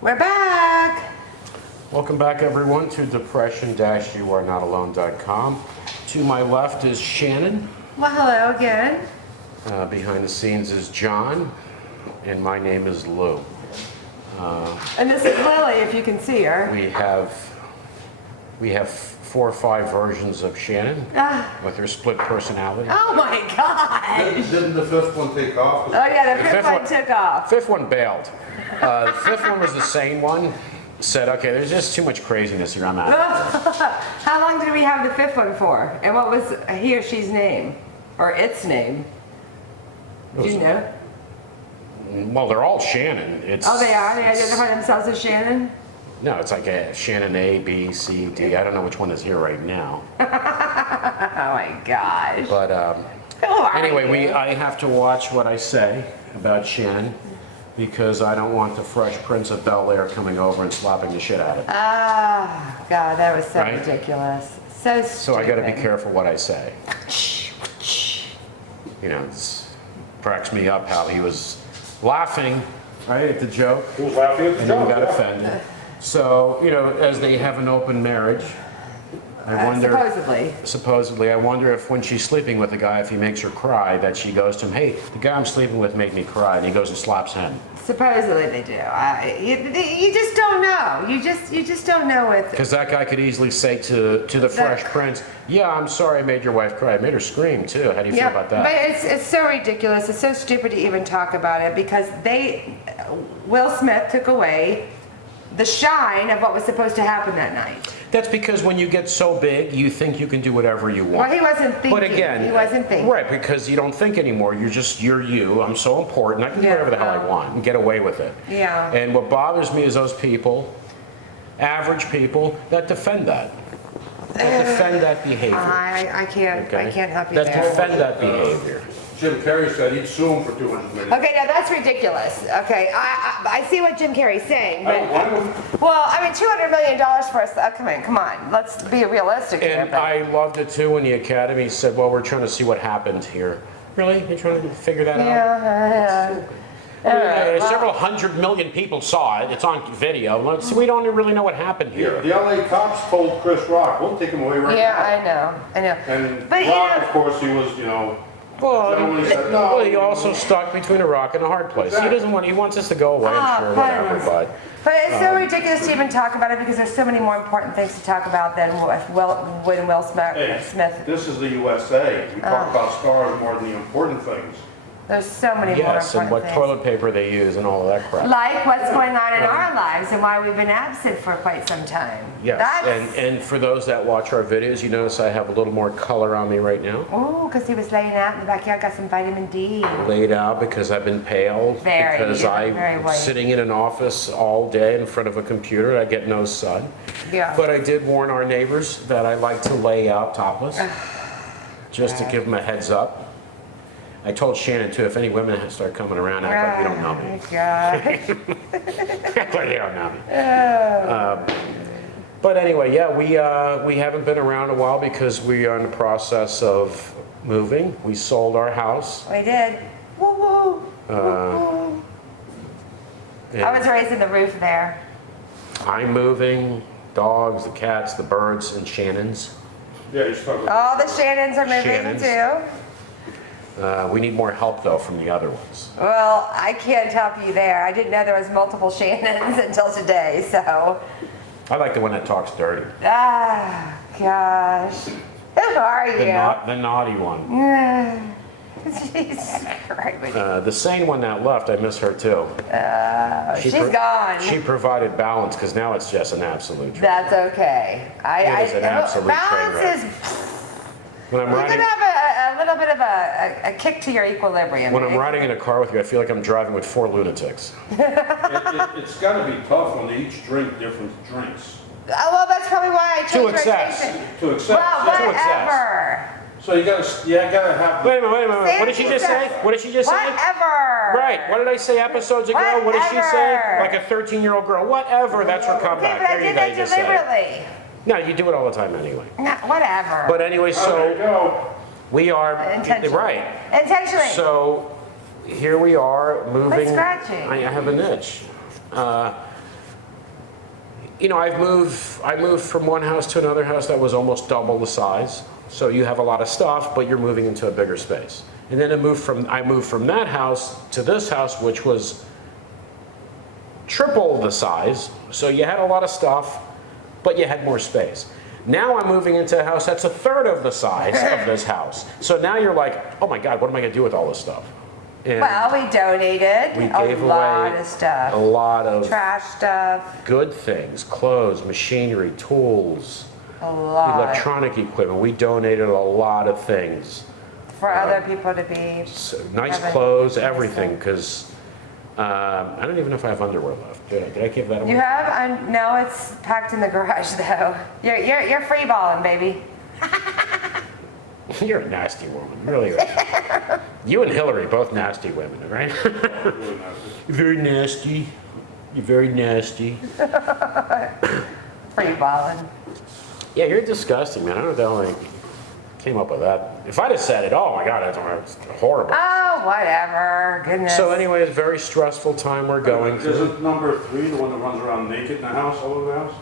We're back. Welcome back, everyone, to depression-youarenot-alone.com. To my left is Shannon. Well, hello again. Behind the scenes is John, and my name is Lou. And this is Lily, if you can see her. We have 4 or 5 versions of Shannon with her split personality. Oh my God! Didn't the fifth one take off? Oh yeah, the fifth one took off. Fifth one bailed. The fifth one was the sane one. Said, okay, there's just too much craziness here. I'm out. How long did we have the fifth one for? And what was he or she's name? Or its name? Do you know? Well, they're all Shannon. Oh, they are? They identify themselves as Shannon? No, it's like a Shannon A, B, C, D. I don't know which one is here right now. Oh my gosh. But anyway, I have to watch what I say about Shannon because I don't want the Fresh Prince of Bel-Air coming over and slapping the shit out of me. Ah, God, that was so Right? ridiculous. So stupid. So I got to be careful what I say. You know, it cracks me up how he was laughing, right, at the joke. He was laughing at the And joke. then got offended. So, you know, as they have an open marriage, I wonder. Supposedly, I wonder if when she's sleeping with a guy, if he makes her cry, that she goes to him, hey, the guy I'm sleeping with made me cry, and he goes and slaps him. Supposedly they do. You just don't know. You just don't know with. Because that guy could easily say to the Fresh Prince, yeah, I'm sorry I made your wife cry. I made her scream, too. How do you feel about that? But it's so ridiculous. It's so stupid to even talk about it because Will Smith took away the shine of what was supposed to happen that night. That's because when you get so big, you think you can do whatever you want. Well, he wasn't thinking. But again, he wasn't thinking. Right, because you don't think anymore. You're you. I'm so important. I can do whatever the hell I want and get away with it. Yeah. And what bothers me is those people, average people, that defend that. That defend that behavior. I can't. Okay? I can't help you that there. defend that behavior. Jim Carrey said he'd sue him for $200 million. Okay, now that's ridiculous. Okay, I see what Jim Carrey's saying, but well, I mean, $200 million for us. Come on, let's be realistic here. And I loved it too when the Academy said, "Well, we're trying to see what happened here." Really? You're trying to figure that out? Yeah. Several hundred million people saw it. It's on video. We don't really know what happened here. The LA cops told Chris Rock, we'll take him away right now. Yeah, I know. And But, Rock, of course, he was, Well, gentleman said, no. he also stuck between a rock and a hard place. Exactly. He wants us to go away, I'm sure, whatever, But it's so ridiculous to even talk about it because there's so many more important things to talk about than when Will Smith. Hey, this is the USA. We talk about stars more than the important things. There's so many more Yes, and important what things. toilet paper they use and all of that crap. Like what's going on in our lives and why we've been absent for quite some time. Yes, and for those that watch our videos, you notice I have a little more color on me right now. Oh, because he was laying out in the backyard, got some vitamin D. Laid out because I've been pale. Because very white. sitting in an office all day in front of a computer, I get no sun. Yeah. But I did warn our neighbors that I like to lay out topless, just to give them a heads up. I told Shannon too, if any women start coming around, act like you don't know me. God. Act like you don't know me. But anyway, yeah, we haven't been around a while because we are in the process of moving. We sold our house. We did. Woo woo. Woo woo. I was raising the roof there. I'm moving. Dogs, the cats, the birds, and Shannon's. Yeah, you're stuck with All the Shannons are moving too. We need more help though from the other ones. Well, I can't help you there. I didn't know there was multiple Shannons until today, so. I like the one that talks dirty. Ah, gosh. Who are you? The naughty one. Jesus Christ. The sane one that left, I miss her too. She's gone. She provided balance because now it's just an absolute train. That's okay. It is an absolute train balance wreck. is. When I'm You're riding, gonna have a little bit of a kick to your equilibrium. when I'm riding in a car with you, I feel like I'm driving with 4 lunatics. It's got to be tough when they each drink different drinks. Well, that's probably why I changed excess. rotation. To accept. Well, To excess. whatever. So you gotta have. Wait a minute. What did she just say? What did she just say? Whatever. Right. What did I say episodes ago? What did she say? Whatever. Like a 13-year-old girl. Whatever. That's her Okay, comeback. but I There you did go. that You just said it. deliberately. No, you do it all the time anyway. No, whatever. But anyway, There you so go. we are Intentionally. right. Intentionally. So here we are moving. Quit scratching. I have an itch. you know, I moved from one house to another house that was almost double the size. So you have a lot of stuff, but you're moving into a bigger space. And then I moved from that house to this house, which was triple the size. So you had a lot of stuff, but you had more space. Now I'm moving into a house that's a third of the size of this house. So now you're like, oh my God, what am I gonna do with all this stuff? And Well, we donated we a gave lot away of stuff. a lot of Trash stuff, good things, clothes, machinery, tools, a lot. electronic equipment. We donated a lot of things. For other people to be. So, nice Having- clothes, everything, because I don't even know if I have underwear left. Did I give that away? You have? No, it's packed in the garage though. You're free balling, baby. You're a nasty woman, really. You and Hillary, both nasty women, right? Really nice. You're very nasty. You're very nasty. Free balling. Yeah, you're disgusting, man. I don't know how I came up with that. If I'd have said it, oh my God, that's horrible. Oh, whatever. Goodness. So anyway, it's a very stressful time we're going through. Isn't number 3 the one that runs around naked in the house, all over the house?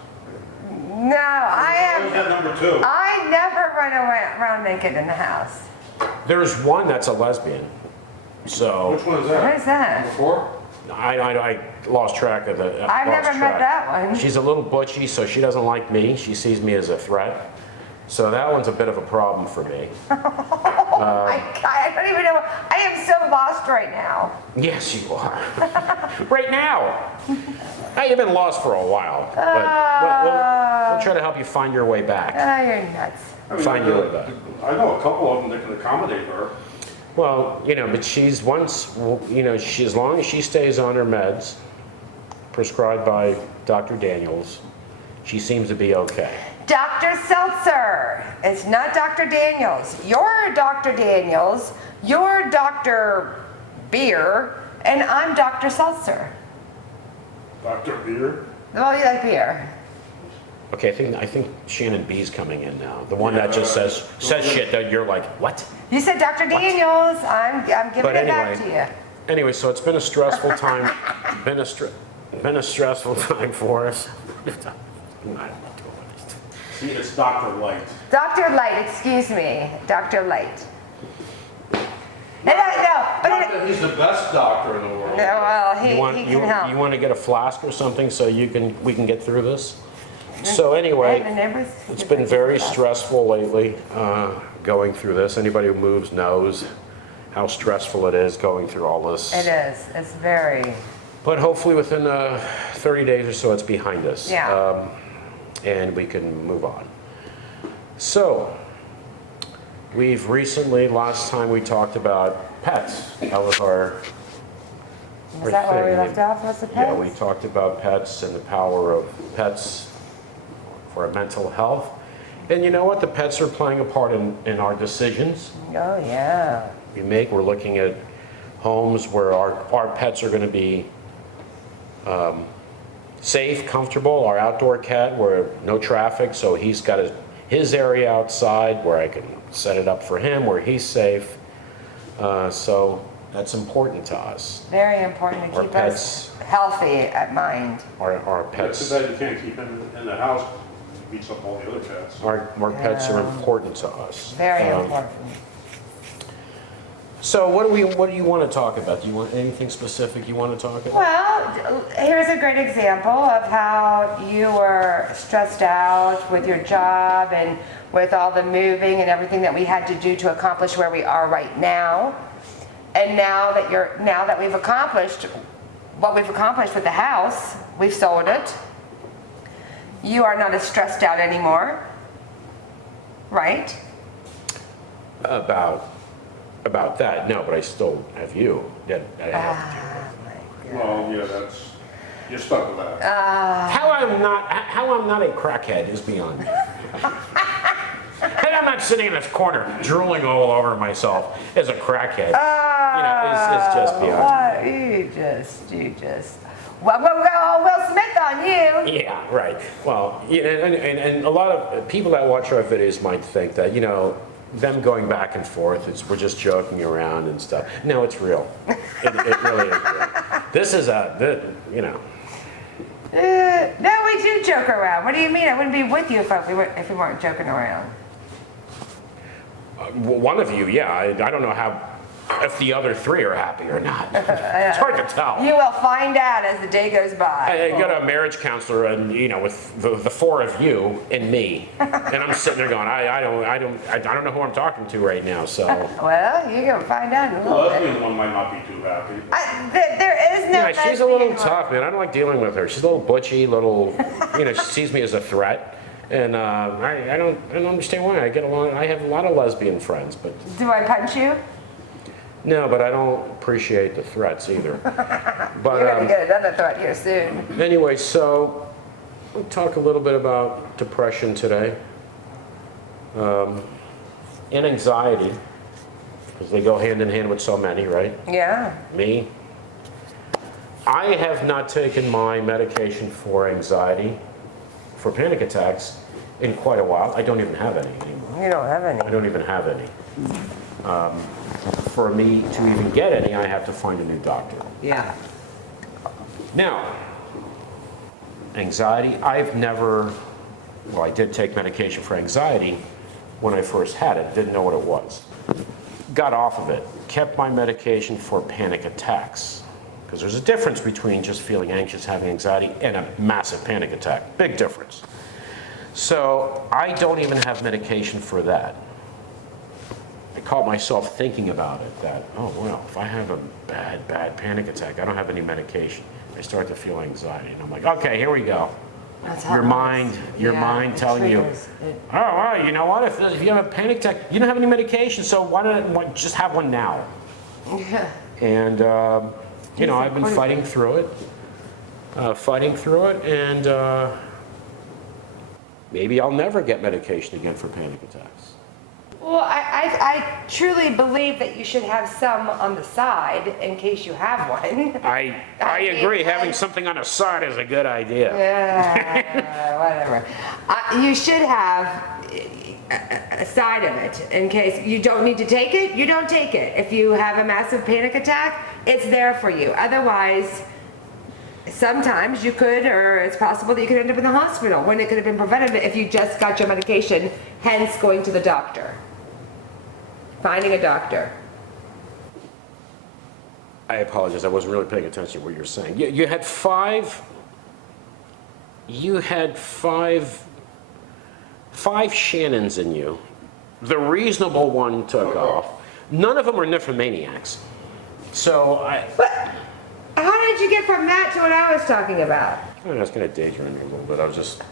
No, I Or is am. that number 2? I never run around naked in the house. There's one that's a lesbian. So Which one is What that? is that? Number 4? I lost track of the. I've never met that one. She's a little butchy, so she doesn't like me. She sees me as a threat. So that one's a bit of a problem for me. Oh my God, I don't even know. I am so lost right now. Yes, you are. Right now. You've been lost for a while, but we'll try to help you find your way back. Oh, you're nuts. I mean, Find your way back. I know a couple of them that can accommodate her. Well, you know, but she's once, you know, as long as she stays on her meds, prescribed by Dr. Daniels, she seems to be okay. Dr. Seltzer. It's not Dr. Daniels. You're Dr. Daniels. You're Dr. Beer. And I'm Dr. Seltzer. Dr. Beer? Well, you like beer. Okay, I think Shannon B's coming in now. The one that just Yeah. says shit that you're like, what? You said Dr. Daniels. I'm giving But it back to you. anyway, so it's been a stressful time. been a stressful time for us. I'm not doing this. See, it's Dr. Light. Dr. Light, excuse me. Dr. Light. And no, but Not that he's the best doctor in the world. no, well, he You can help. want to get a flask or something so we can get through this? So anyway, it's been very stressful lately going through this. Anybody who moves knows how stressful it is going through all this. It is. It's very. But hopefully within 30 days or so, it's behind us. Yeah. And we can move on. So, we've recently, last time we talked about pets. That was our Is that where we thing. left off? Was the pets? Yeah, we talked about pets and the power of pets for our mental health. And you know what? The pets are playing a part in our decisions Oh yeah. we make. We're looking at homes where our pets are going to be safe, comfortable. Our outdoor cat, where no traffic, so he's got his area outside where I can set it up for him, where he's safe. So that's important to us. Very important to Our keep pets- us healthy at mind. Our It's pets, too bad you can't keep him in the house. He beats up all the other cats. our pets are important to us. Very Um, important. So what do you want to talk about? Do you want anything specific you want to talk about? Well, here's a great example of how you were stressed out with your job and with all the moving and everything that we had to do to accomplish where we are right now. And now that we've accomplished what we've accomplished with the house, we've sold it. You are not as stressed out anymore, right? About that, no, but I still have you that I have to deal with. Well, yeah, you're stuck with that. How I'm not a crackhead is beyond me. And I'm not sitting in this corner drooling all over myself as a crackhead. It's just beyond me. You just. Well, we'll go Will Smith on you. Yeah, right. Well, and a lot of people that watch our videos might think that, them going back and forth, we're just joking around and stuff. No, it's real. It really is real. This is No, we do joke around. What do you mean? I wouldn't be with you if we weren't joking around. One of you, yeah. I don't know if the other three are happy or not. It's hard to tell. You will find out as the day goes by. I got a marriage counselor, and with the four of you and me, and I'm sitting there going, I don't know who I'm talking to right now. So Well, you're gonna find out in a The little bit. lesbian one might not be too happy. There is no. yeah, she's a little lesbian one. tough, man. I don't like dealing with her. She's a little butchy, she sees me as a threat. And I don't understand why. I have a lot of lesbian friends, but Do I punch you? no, but I don't appreciate the threats either. But You're gonna get another threat here soon. anyway, so we'll talk a little bit about depression today, and anxiety, because they go hand in hand with so many, right? Yeah. Me, I have not taken my medication for anxiety, for panic attacks, in quite a while. I don't even have any anymore. You don't have any. I don't even have any. For me to even get any, I have to find a new doctor. Yeah. Now, anxiety, I did take medication for anxiety when I first had it, didn't know what it was. Got off of it, kept my medication for panic attacks. Because there's a difference between just feeling anxious, having anxiety, and a massive panic attack. Big difference. So I don't even have medication for that. I caught myself thinking about it, that, oh, well, if I have a bad panic attack, I don't have any medication. I start to feel anxiety, and I'm like, okay, here we go. That's Your mind telling you, oh, well, you know what, if you have a panic attack, you don't have any medication, so why don't just have one now? Yeah. And, I've been fighting through it, and maybe I'll never get medication again for panic attacks. Well, I truly believe that you should have some on the side in case you have one. I agree, having something on the side is a good idea. Yeah, whatever. You should have a side of it in case you don't need to take it. You don't take it. If you have a massive panic attack, it's there for you. Otherwise, sometimes you could, or it's possible that you could end up in the hospital when it could have been prevented if you just got your medication, hence going to the doctor. Finding a doctor. I apologize, I wasn't really paying attention to what you're saying. You had five Shannons in you. The reasonable one took off. None of them are nymphomaniacs. So But how did you get from that to what I was talking about? I was going to daydream a little bit. I was just...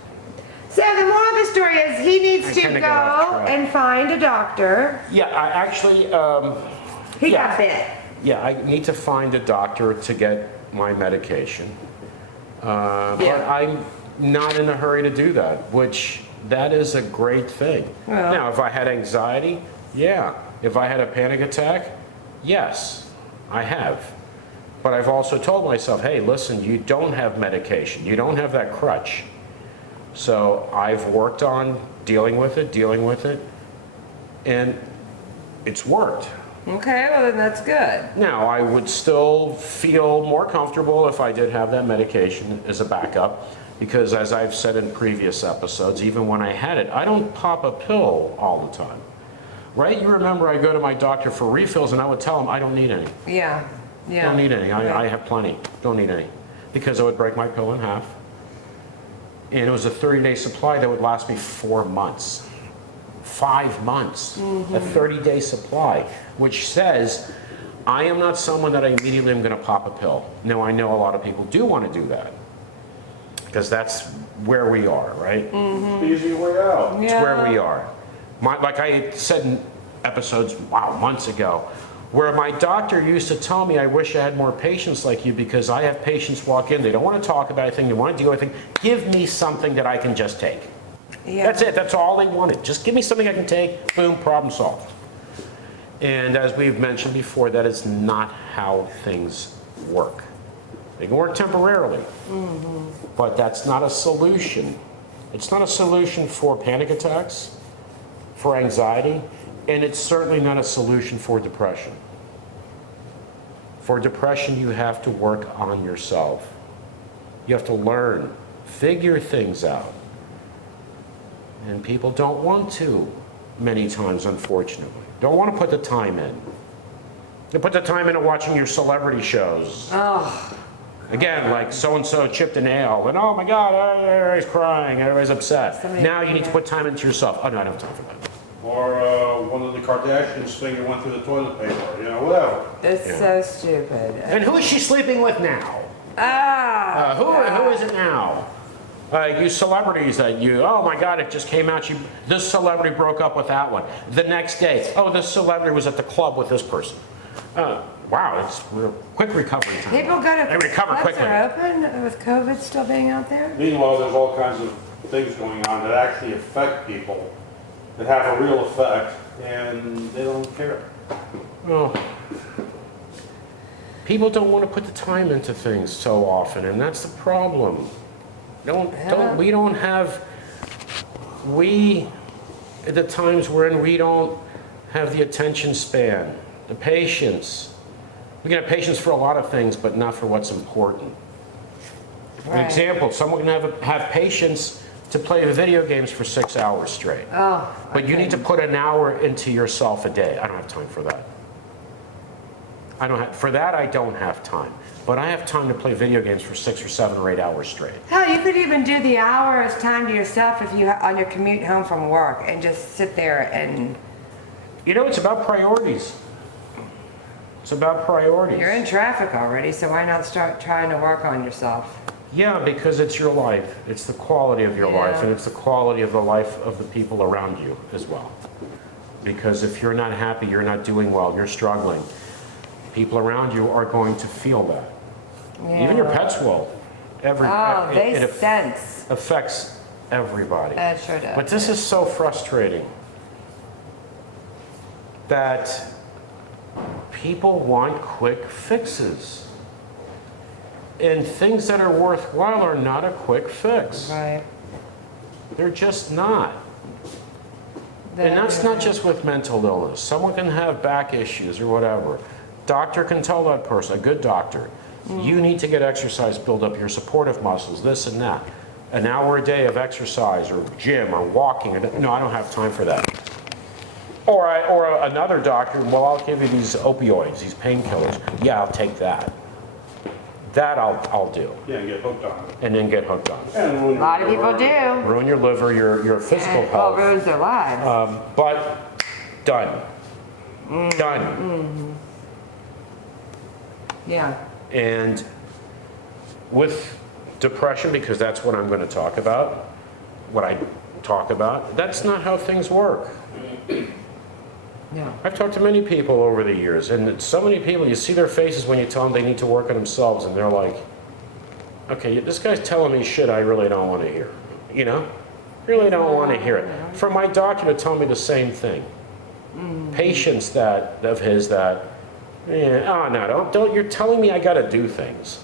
So the moral of the story is he needs to kinda got off go track. and find a doctor. Yeah, I actually... He yeah. got bit. Yeah, I need to find a doctor to get my medication. But I'm not in a hurry to do that, which that is a great thing. Well. Now, if I had anxiety, yeah. If I had a panic attack, yes, I have. But I've also told myself, hey, listen, you don't have medication. You don't have that crutch. So I've worked on dealing with it, and it's worked. Okay, well then that's good. Now, I would still feel more comfortable if I did have that medication as a backup, because as I've said in previous episodes, even when I had it, I don't pop a pill all the time, right? You remember I go to my doctor for refills and I would tell him I don't need any. Yeah, yeah. Don't need any, I have plenty, don't need any. Because I would break my pill in half. And it was a 30-day supply that would last me 4 months. 5 months, a 30-day supply, which says I am not someone that I immediately am going to pop a pill. Now, I know a lot of people do want to do that because that's where we are, right? The easy way out. It's where we are. Like I said in episodes, months ago, where my doctor used to tell me, I wish I had more patients like you because I have patients walk in, they don't want to talk about anything, they want to deal with anything. Give me something that I can just take. Yeah. That's it. That's all they wanted. Just give me something I can take. Boom, problem solved. And as we've mentioned before, that is not how things work. They can work temporarily, but that's not a solution. It's not a solution for panic attacks, for anxiety, and it's certainly not a solution for depression. For depression, you have to work on yourself. You have to learn, figure things out. And people don't want to, many times, unfortunately. Don't want to put the time in. You put the time into watching your celebrity shows. Oh. Again, like so-and-so chipped a nail, and oh my God, everybody's crying, everybody's upset. Now you need to put time into yourself. Oh no, I don't have time for that. Or one of the Kardashians' finger went through the toilet paper, you know, whatever. It's so stupid. And who is she sleeping with now? Who is it now? You celebrities that oh my God, it just came out, this celebrity broke up with that one. The next day, oh, this celebrity was at the club with this person. Wow, it's quick recovery time. People go to, they recover clubs quickly. are open with COVID still being out there? Meanwhile, there's all kinds of things going on that actually affect people, that have a real effect, and they don't care. Well, people don't want to put the time into things so often, and that's the problem. At the times we're in, we don't have the attention span, the patience. We can have patience for a lot of things, but not for what's important. For example, someone can have patience to play video games for 6 hours straight. Oh. But you need to put an hour into yourself a day. I don't have time for that. For that, I don't have time. But I have time to play video games for 6 or 7 or 8 hours straight. Hell, you could even do the hours time to yourself if you on your commute home from work and just sit there and. You know, it's about priorities. It's about priorities. You're in traffic already, so why not start trying to work on yourself? Yeah, because it's your life. It's the quality of your life, and it's the quality of the life of the people around you as well. Because if you're not happy, you're not doing well, you're struggling, people around you are going to feel that. Yeah. Even your pets will. They sense. Affects everybody. It sure does. But this is so frustrating that people want quick fixes. And things that are worthwhile are not a quick fix. Right. They're just not. And that's not just with mental illness. Someone can have back issues or whatever. Doctor can tell that person, a good doctor, you need to get exercise, build up your supportive muscles, this and that. An hour a day of exercise or gym or walking. No, I don't have time for that. Or another doctor, well, I'll give you these opioids, these painkillers. Yeah, I'll take that. That I'll do. Yeah, and get hooked on it. And then get hooked on it. And A lot of people do. Ruin your liver, your physical And, health. ruins their lives. But done. Done. Yeah. And with depression, because that's what I'm going to talk about, that's not how things work. No. I've talked to many people over the years, and so many people, you see their faces when you tell them they need to work on themselves, and they're like, okay, this guy's telling me shit I really don't want to hear. You know? Really don't want to hear it. For my doctor to tell me the same thing. Patients of his that, oh no, don't, you're telling me I got to do things.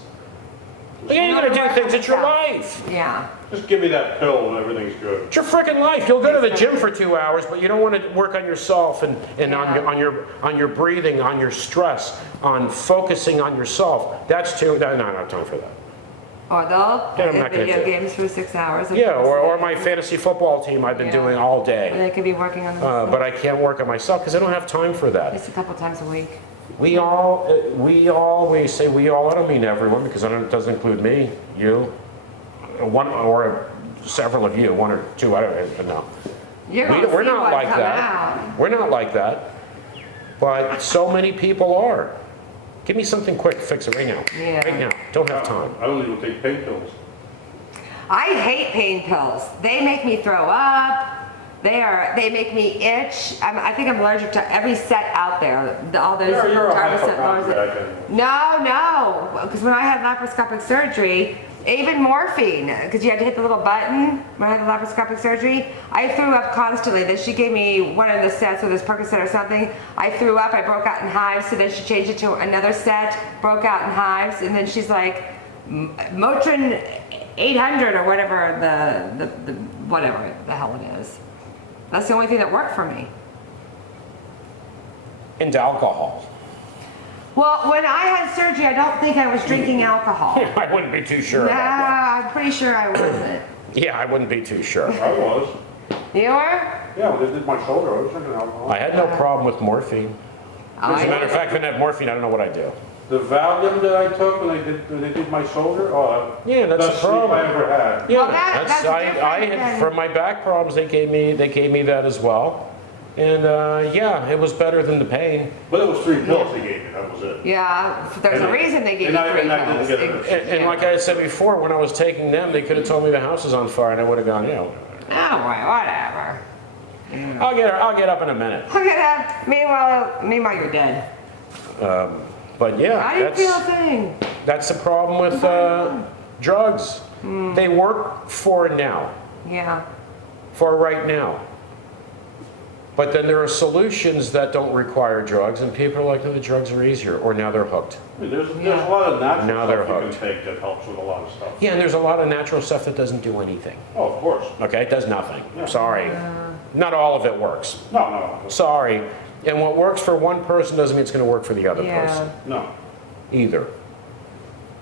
You ain't got to do things, it's your life. Yeah. just give me that pill and everything's good. It's your freaking life. You'll go to the gym for 2 hours, but you don't want to work on yourself and on your breathing, on your stress, on focusing on yourself. That's too. No, I don't have time for that. Or they'll Yeah, I'm play not gonna video do it. games for 6 hours. Yeah, or my fantasy football team I've been doing all Or day. they could be working on themselves But I can't work on myself because I don't have time for at that. least a couple times a week. We say we all, I don't mean everyone because it doesn't include me, you, one or several of you, one or two, I don't know. We're not like that. We're not like that. But so many people are. Give me something quick, fix it right now. Yeah. Right now. Don't have time. I don't even take pain pills. I hate pain pills. They make me throw up. They make me itch. I think I'm allergic to every set out there. All those You're a Tarvicet bars. hypochondriac. No, because when I had laparoscopic surgery, even morphine, because you had to hit the little button when I had the laparoscopic surgery, I threw up constantly. Then she gave me one of the sets with this Percocet or something. I threw up, I broke out in hives, so then she changed it to another set, broke out in hives, and then she's like, Motrin 800 or whatever the whatever the hell it is. That's the only thing that worked for me. Into alcohol. Well, when I had surgery, I don't think I was drinking alcohol. I wouldn't be too sure Nah, about that. I'm pretty sure I wasn't. Yeah, I wouldn't be too sure. I was. You were? Yeah, when they did my shoulder, I was drinking alcohol. I had no problem with morphine. As a matter of fact, if I didn't have morphine, I don't know what I'd do. The Valium that I took when they did my shoulder, Yeah, that's best the sleep problem. I ever had. Yeah, Well, that's I different had, than- for my back problems, they gave me that as well. And yeah, it was better than the pain. But it was 3 pills they gave me, that was it. Yeah, there's a reason they gave And you I- 3 and I didn't pills. get it. And like I said before, when I was taking them, they could have told me the house is on fire and I would have gone, you know, Oh, whatever. I'll get up in a minute. Look at that. Meanwhile, you're dead. But yeah, How do you feel a thing? that's the problem with drugs. They work for now, Yeah. for right now. But then there are solutions that don't require drugs, and people are like, no, the drugs are easier, or now they're hooked. I mean, there's a lot of Now natural they're stuff you hooked. can take that helps with a lot of stuff. Yeah, and there's a lot of natural stuff that doesn't do anything. Oh, of course. Okay, it does nothing. Yeah. Sorry. Not all of it works. No. Sorry. And what works for one person doesn't mean it's going to work for the other Yeah. person No. either.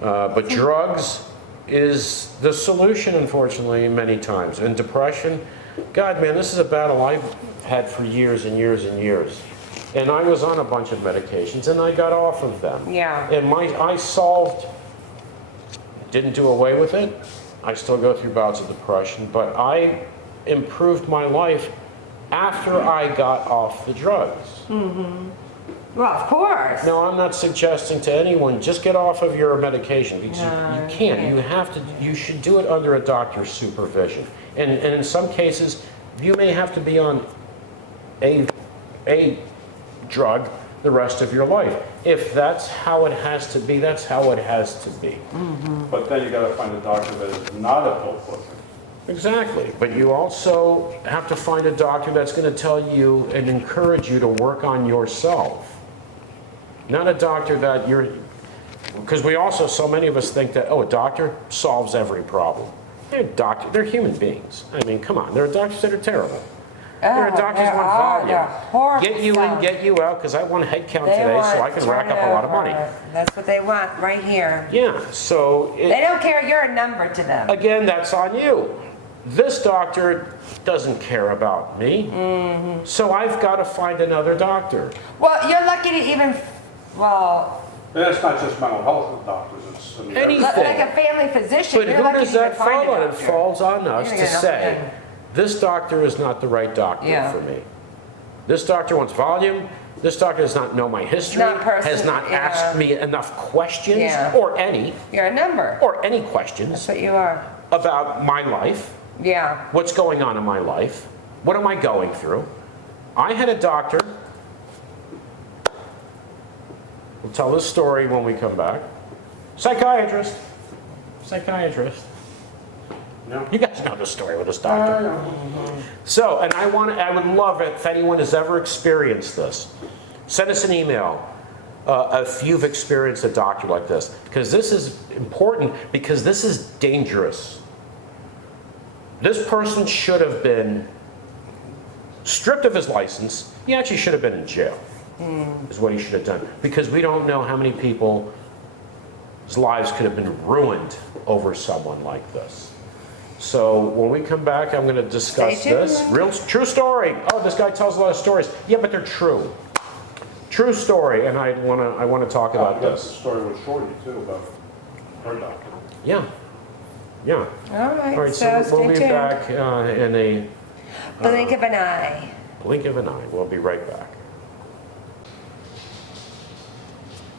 But drugs is the solution, unfortunately, many times. And depression, God, man, this is a battle I've had for years and years and years. And I was on a bunch of medications, and I got off of them. Yeah. And I solved, didn't do away with it. I still go through bouts of depression, but I improved my life after I got off the drugs. Well, of course. No, I'm not suggesting to anyone, just get off of your medication, because No, you can't. You have to, you should do it under a doctor's supervision. And in some cases, you may have to be on a drug the rest of your life. If that's how it has to be, that's how it has to be. But then you gotta find a doctor that is not a pill pusher. Exactly. But you also have to find a doctor that's going to tell you and encourage you to work on yourself. Not a doctor that you're, because we also, so many of us think that, oh, a doctor solves every problem. They're human beings. I mean, come on, there are doctors that are terrible. There are doctors there want are. volume. They're horrible Get you in, stuff. get you out, because I want a head count They today so I want can rack up a lot of money. turnover. That's what they want right here. Yeah, so They don't care. You're a number to them. again, that's on you. This doctor doesn't care about me, so I've got to find another doctor. Well, you're lucky to even, well, And it's not just mental health doctors, it's, I mean, Anything. like a family physician. But you're who lucky does to even that find fall a on? It doctor. falls on us You're to gonna- say, yeah. this doctor is not the right doctor Yeah. for me. This doctor wants volume. This doctor does not know my history, Not has not yeah. asked me enough questions, Yeah. or any You're a number. questions That's what you are. about my life. Yeah. What's going on in my life? What am I going through? I had a doctor. We'll tell this story when we come back. Psychiatrist. Yeah. You guys know the story with this doctor. So, and I would love it if anyone has ever experienced this. Send us an email if you've experienced a doctor like this, because this is important, because this is dangerous. This person should have been stripped of his license. He actually should have been in jail, is what he should have done. Because we don't know how many people's lives could have been ruined over someone like this. So when we come back, I'm going to discuss Stay tuned. this. True story. Oh, this guy tells a lot of stories. Yeah, but they're true. True story, and I want to talk about That's the this. story with Shorty too, about her doctor. Yeah. All right. All right, so so we'll stay be tuned. back in a Blink of an eye. blink of an eye. We'll be right back.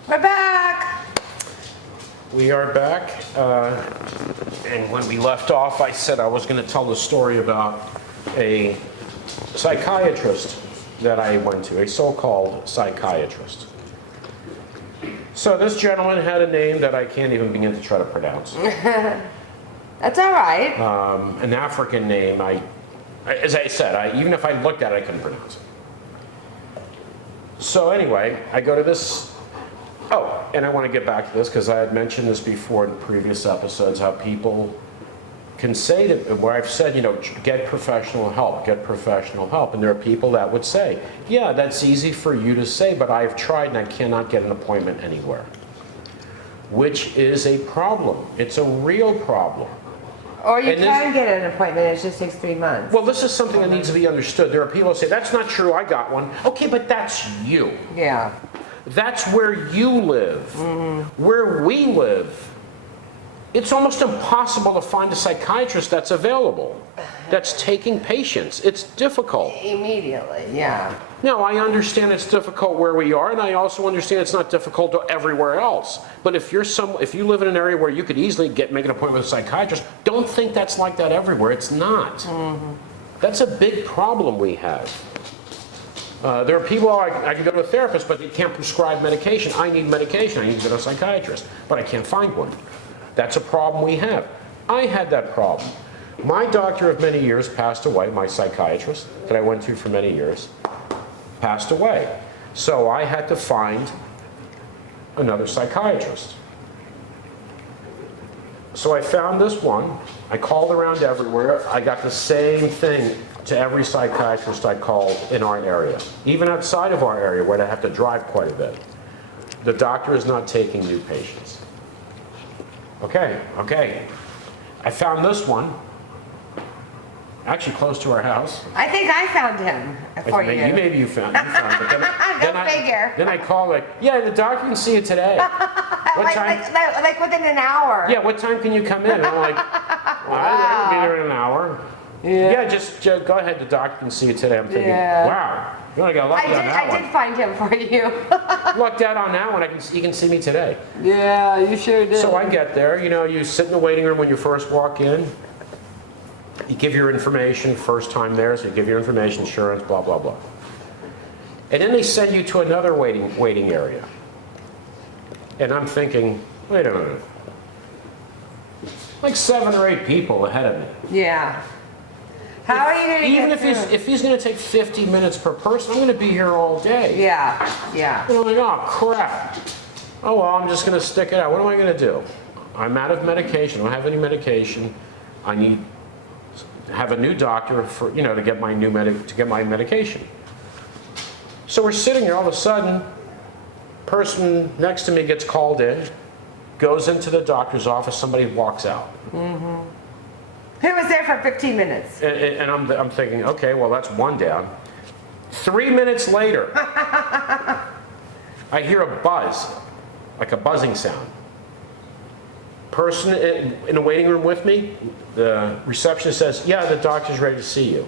We're back. We are back, and when we left off, I said I was going to tell the story about a psychiatrist that I went to, a so-called psychiatrist. So this gentleman had a name that I can't even begin to try to pronounce. That's all right. An African name, as I said, even if I looked at it, I couldn't pronounce it. So anyway, I go to this, and I want to get back to this because I had mentioned this before in previous episodes, how people can say to, where I've said, you know, get professional help, get professional help. And there are people that would say, yeah, that's easy for you to say, but I've tried and I cannot get an appointment anywhere. Which is a problem. It's a real problem. Or you can get an appointment, it just takes 3 months. Well, this is something that needs to be understood. There are people who say, that's not true, I got one. Okay, but that's you. Yeah. That's where you live. Where we live. It's almost impossible to find a psychiatrist that's available, that's taking patients. It's difficult. Immediately, yeah. Now, I understand it's difficult where we are, and I also understand it's not difficult everywhere else. But if you live in an area where you could easily make an appointment with a psychiatrist, don't think that's like that everywhere. It's not. That's a big problem we have. There are people, I can go to a therapist, but they can't prescribe medication. I need medication. I need to go to a psychiatrist, but I can't find one. That's a problem we have. I had that problem. My doctor of many years passed away, my psychiatrist that I went to for many years, passed away. So I had to find another psychiatrist. So I found this one. I called around everywhere. I got the same thing to every psychiatrist I called in our area. Even outside of our area where I have to drive quite a bit. The doctor is not taking new patients. Okay. I found this one, actually close to our house. I think I found him for you. Maybe you found him. Go figure. Then I call like, yeah, the doctor can see you today. What time? Like within an hour. Yeah, what time can you come in? And I'm like, well, I can be there in an hour. Yeah, just go ahead, the doctor can see you today. I'm thinking, wow, you only got lucked on that one. I did find him for you. Lucked out on that one, you can see me today. Yeah, you sure did. So I get there, you know, you sit in the waiting room when you first walk in. You give your information, first time there, so you give your information, insurance, blah, blah, blah. And then they send you to another waiting area. And I'm thinking, wait a minute. Like 7 or 8 people ahead of me. Yeah. How are you going to get through? Even if he's going to take 50 minutes per person, I'm going to be here all day. Yeah. And I'm like, oh, crap. Oh, well, I'm just going to stick it out. What am I going to do? I'm out of medication. I don't have any medication. I need to have a new doctor for, you know, to get my medication. So we're sitting here, all of a sudden, person next to me gets called in, goes into the doctor's office, somebody walks out. Who was there for 15 minutes? And I'm thinking, okay, well, that's one down. 3 minutes later, I hear a buzz, like a buzzing sound. Person in the waiting room with me, the receptionist says, yeah, the doctor's ready to see you.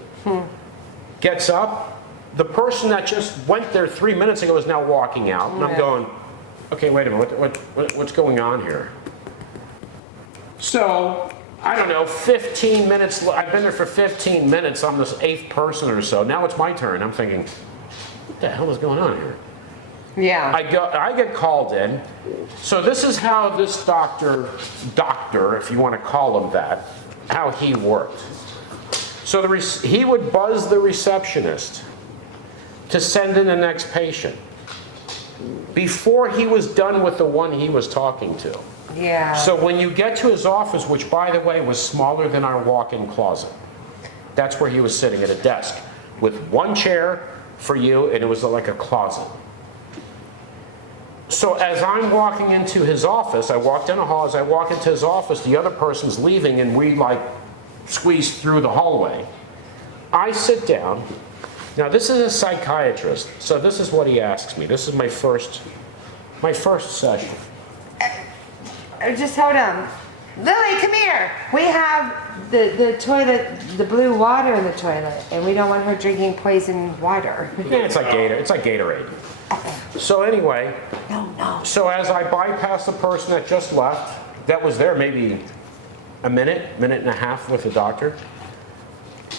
Gets up. The person that just went there 3 minutes ago is now walking out. And I'm going, okay, wait a minute, what's going on here? So, I don't know, 15 minutes, I've been there for 15 minutes, I'm this 8th person or so. Now it's my turn. I'm thinking, what the hell is going on here? Yeah. I get called in. So this is how this doctor, if you want to call him that, how he worked. So he would buzz the receptionist to send in the next patient before he was done with the one he was talking to. Yeah. So when you get to his office, which by the way was smaller than our walk-in closet, that's where he was sitting at a desk with one chair for you, and it was like a closet. So as I'm walking into his office, I walk down the hall, as I walk into his office, the other person's leaving and we like squeeze through the hallway. I sit down. Now this is a psychiatrist, so this is what he asks me. This is my first session. Just hold on. Lily, come here. We have the toilet, the blue water in the toilet, and we don't want her drinking poison water. Yeah, it's like Gatorade. So anyway, No. so as I bypass the person that just left, that was there maybe a minute and a half with the doctor,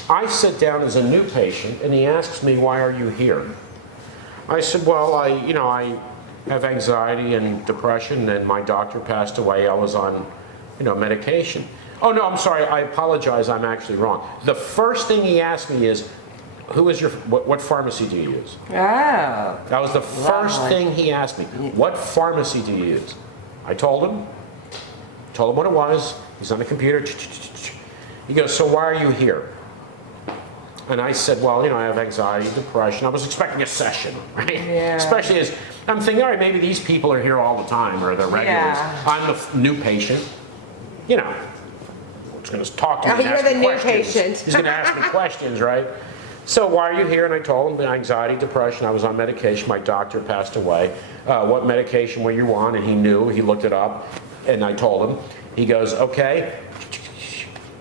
I sit down as a new patient and he asks me, why are you here? I said, well, I have anxiety and depression and my doctor passed away. I was on, medication. Oh no, I'm sorry, I apologize, I'm actually wrong. The first thing he asked me is, what pharmacy do you use? Oh. That was the first thing he asked me. What pharmacy do you use? I told him what it was. He's on the computer. He goes, so why are you here? And I said, well, I have anxiety, depression. I was expecting a session, right? Yeah. Especially as I'm thinking, all right, maybe these people are here all the time or they're regulars. Yeah. I'm the new patient. He's going to talk to me. Oh, and you're ask the me new questions. patient. He's going to ask me questions, right? So why are you here? And I told him the anxiety, depression. I was on medication. My doctor passed away. What medication were you on? And he knew. He looked it up. And I told him. He goes, okay.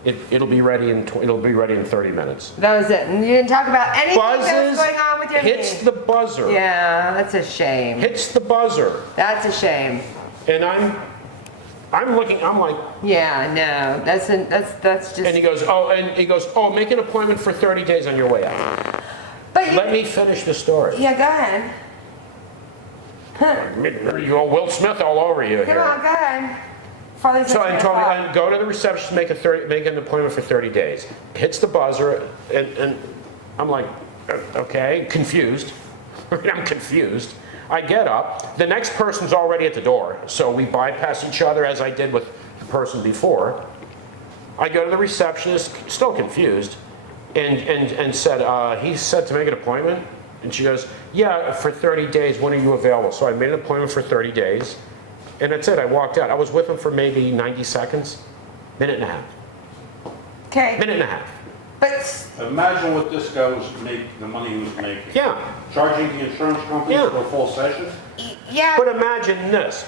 It'll be ready in 30 minutes. That was it. And you didn't talk about anything that was Buzzes, going on with your hits knee. the buzzer. Yeah, that's a shame. Hits the buzzer. That's a shame. And I'm looking. I'm like. Yeah, no, that's just. And he goes, oh, make an appointment for 30 days on your way out. But Let me finish the story. Yeah, go ahead. You go Will Smith all over you Come here. on, go ahead. So I told him, go to the reception, make an appointment for 30 days. Hits the buzzer, and I'm like, okay, confused. I'm confused. I get up. The next person's already at the door, so we bypass each other as I did with the person before. I go to the receptionist, still confused, and said, he said to make an appointment. And she goes, yeah, for 30 days, when are you available? So I made an appointment for 30 days. And that's it, I walked out. I was with him for maybe 90 seconds, minute and a half. Okay. Minute and a half. But Imagine what this guy was making, the money he was making. Yeah. Charging the insurance company Yeah. for a full session? yeah. But imagine this.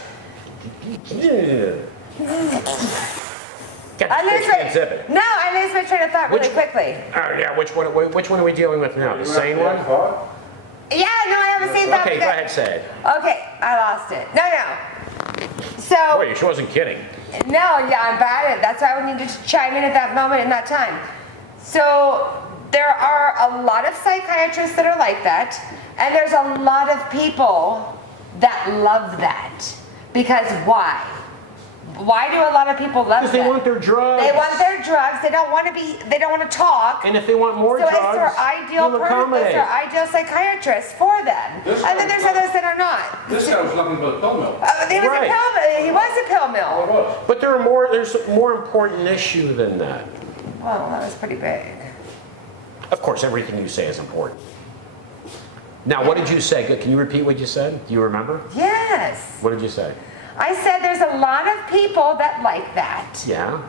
I lose my Exhibit. no, I lose my train of thought really quickly. Yeah, which one are we dealing with now? The sane one? Yeah, no, I have a same thought. Okay, go ahead, say it. Okay, I lost it. No. So. Boy, she wasn't kidding. No, yeah, I'm bad at it. That's why I would need to chime in at that moment in that time. So there are a lot of psychiatrists that are like that, and there's a lot of people that love that. Because why? Why do a lot of people love that? Because they want their drugs. They want their drugs. They don't want to talk. And if they want more so drugs, it's their ideal you'll person, accommodate. it's their ideal psychiatrist for them. And then there's others that are not. This guy was nothing but a pill mill. He was a pill mill. But there's a more important issue than that. Well, that was pretty big. Of course, everything you say is important. Now, what did you say? Can you repeat what you said? Do you remember? Yes. What did you say? I said there's a lot of people that like that. Yeah.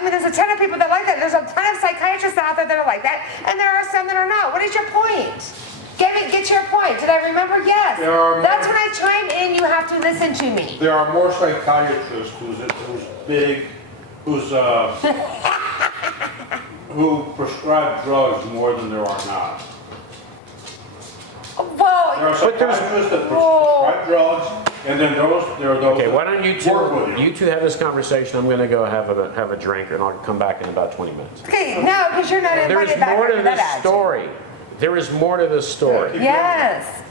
There's a ton of people that like that. There's a ton of psychiatrists out there that are like that, and there are some that are not. What is your point? Get your point. Did I remember? Yes. That's when I chime in. You have to listen to me. There are more psychiatrists who prescribe drugs more than there are not. Well, There are psychiatrists that prescribe drugs, and then there are those Okay, that why don't you work with you two have this conversation? I'm going to go have a drink, and I'll come back in about 20 minutes. okay, no, because you're not There invited is back more after to that this attitude. story. There is more to this story. Yes,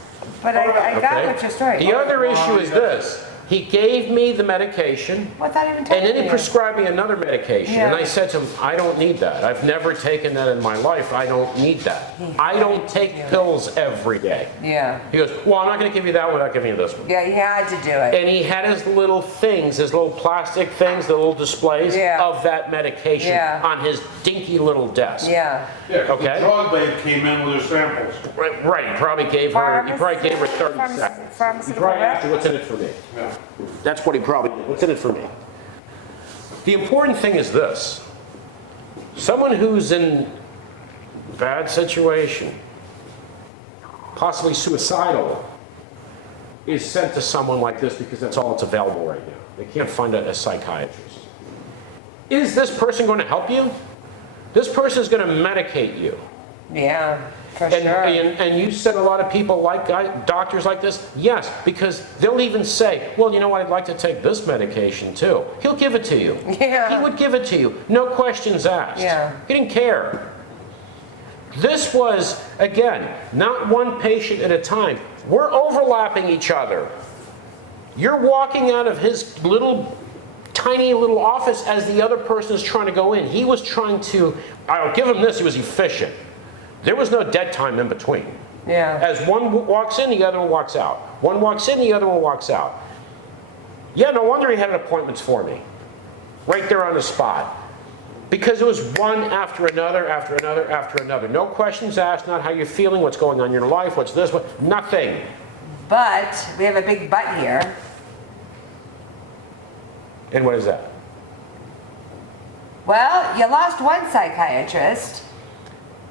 but I got Okay? what your story. The other issue is this. He gave me the medication, What's that even and telling then he you? prescribed me another medication. And Yeah. I said to him, I don't need that. I've never taken that in my life. I don't need that. I don't take pills every day. Yeah. He goes, well, I'm not going to give you that without giving you this one. Yeah, you had to do it. And he had his little things, his little plastic things, the little displays Yeah. of that medication Yeah. on his dinky little desk. Yeah. Yeah, 'cause Okay. the drug babe came in with her samples. Right, he probably gave her 30 seconds. He Pharmaceutical probably asked her, rep? what's in it for me? Yeah. That's what he probably did. What's in it for me? The important thing is this. Someone who's in a bad situation, possibly suicidal, is sent to someone like this because that's all that's available right now. They can't find a psychiatrist. Is this person going to help you? This person is going to medicate you. Yeah, for And, sure. and you said a lot of people like doctors like this? Yes, because they'll even say, well, you know what, I'd like to take this medication too. He'll give it to you. Yeah. He would give it to you. No questions asked. Yeah. He didn't care. This was, again, not one patient at a time. We're overlapping each other. You're walking out of his tiny little office as the other person is trying to go in. He was trying to, I'll give him this, he was efficient. There was no dead time in between. Yeah. As one walks in, the other one walks out. One walks in, the other one walks out. Yeah, no wonder he had appointments for me. Right there on the spot. Because it was one after another, after another, after another. No questions asked, not how you're feeling, what's going on in your life, what's this, what, nothing. But, we have a big but here. And what is that? Well, you lost one psychiatrist.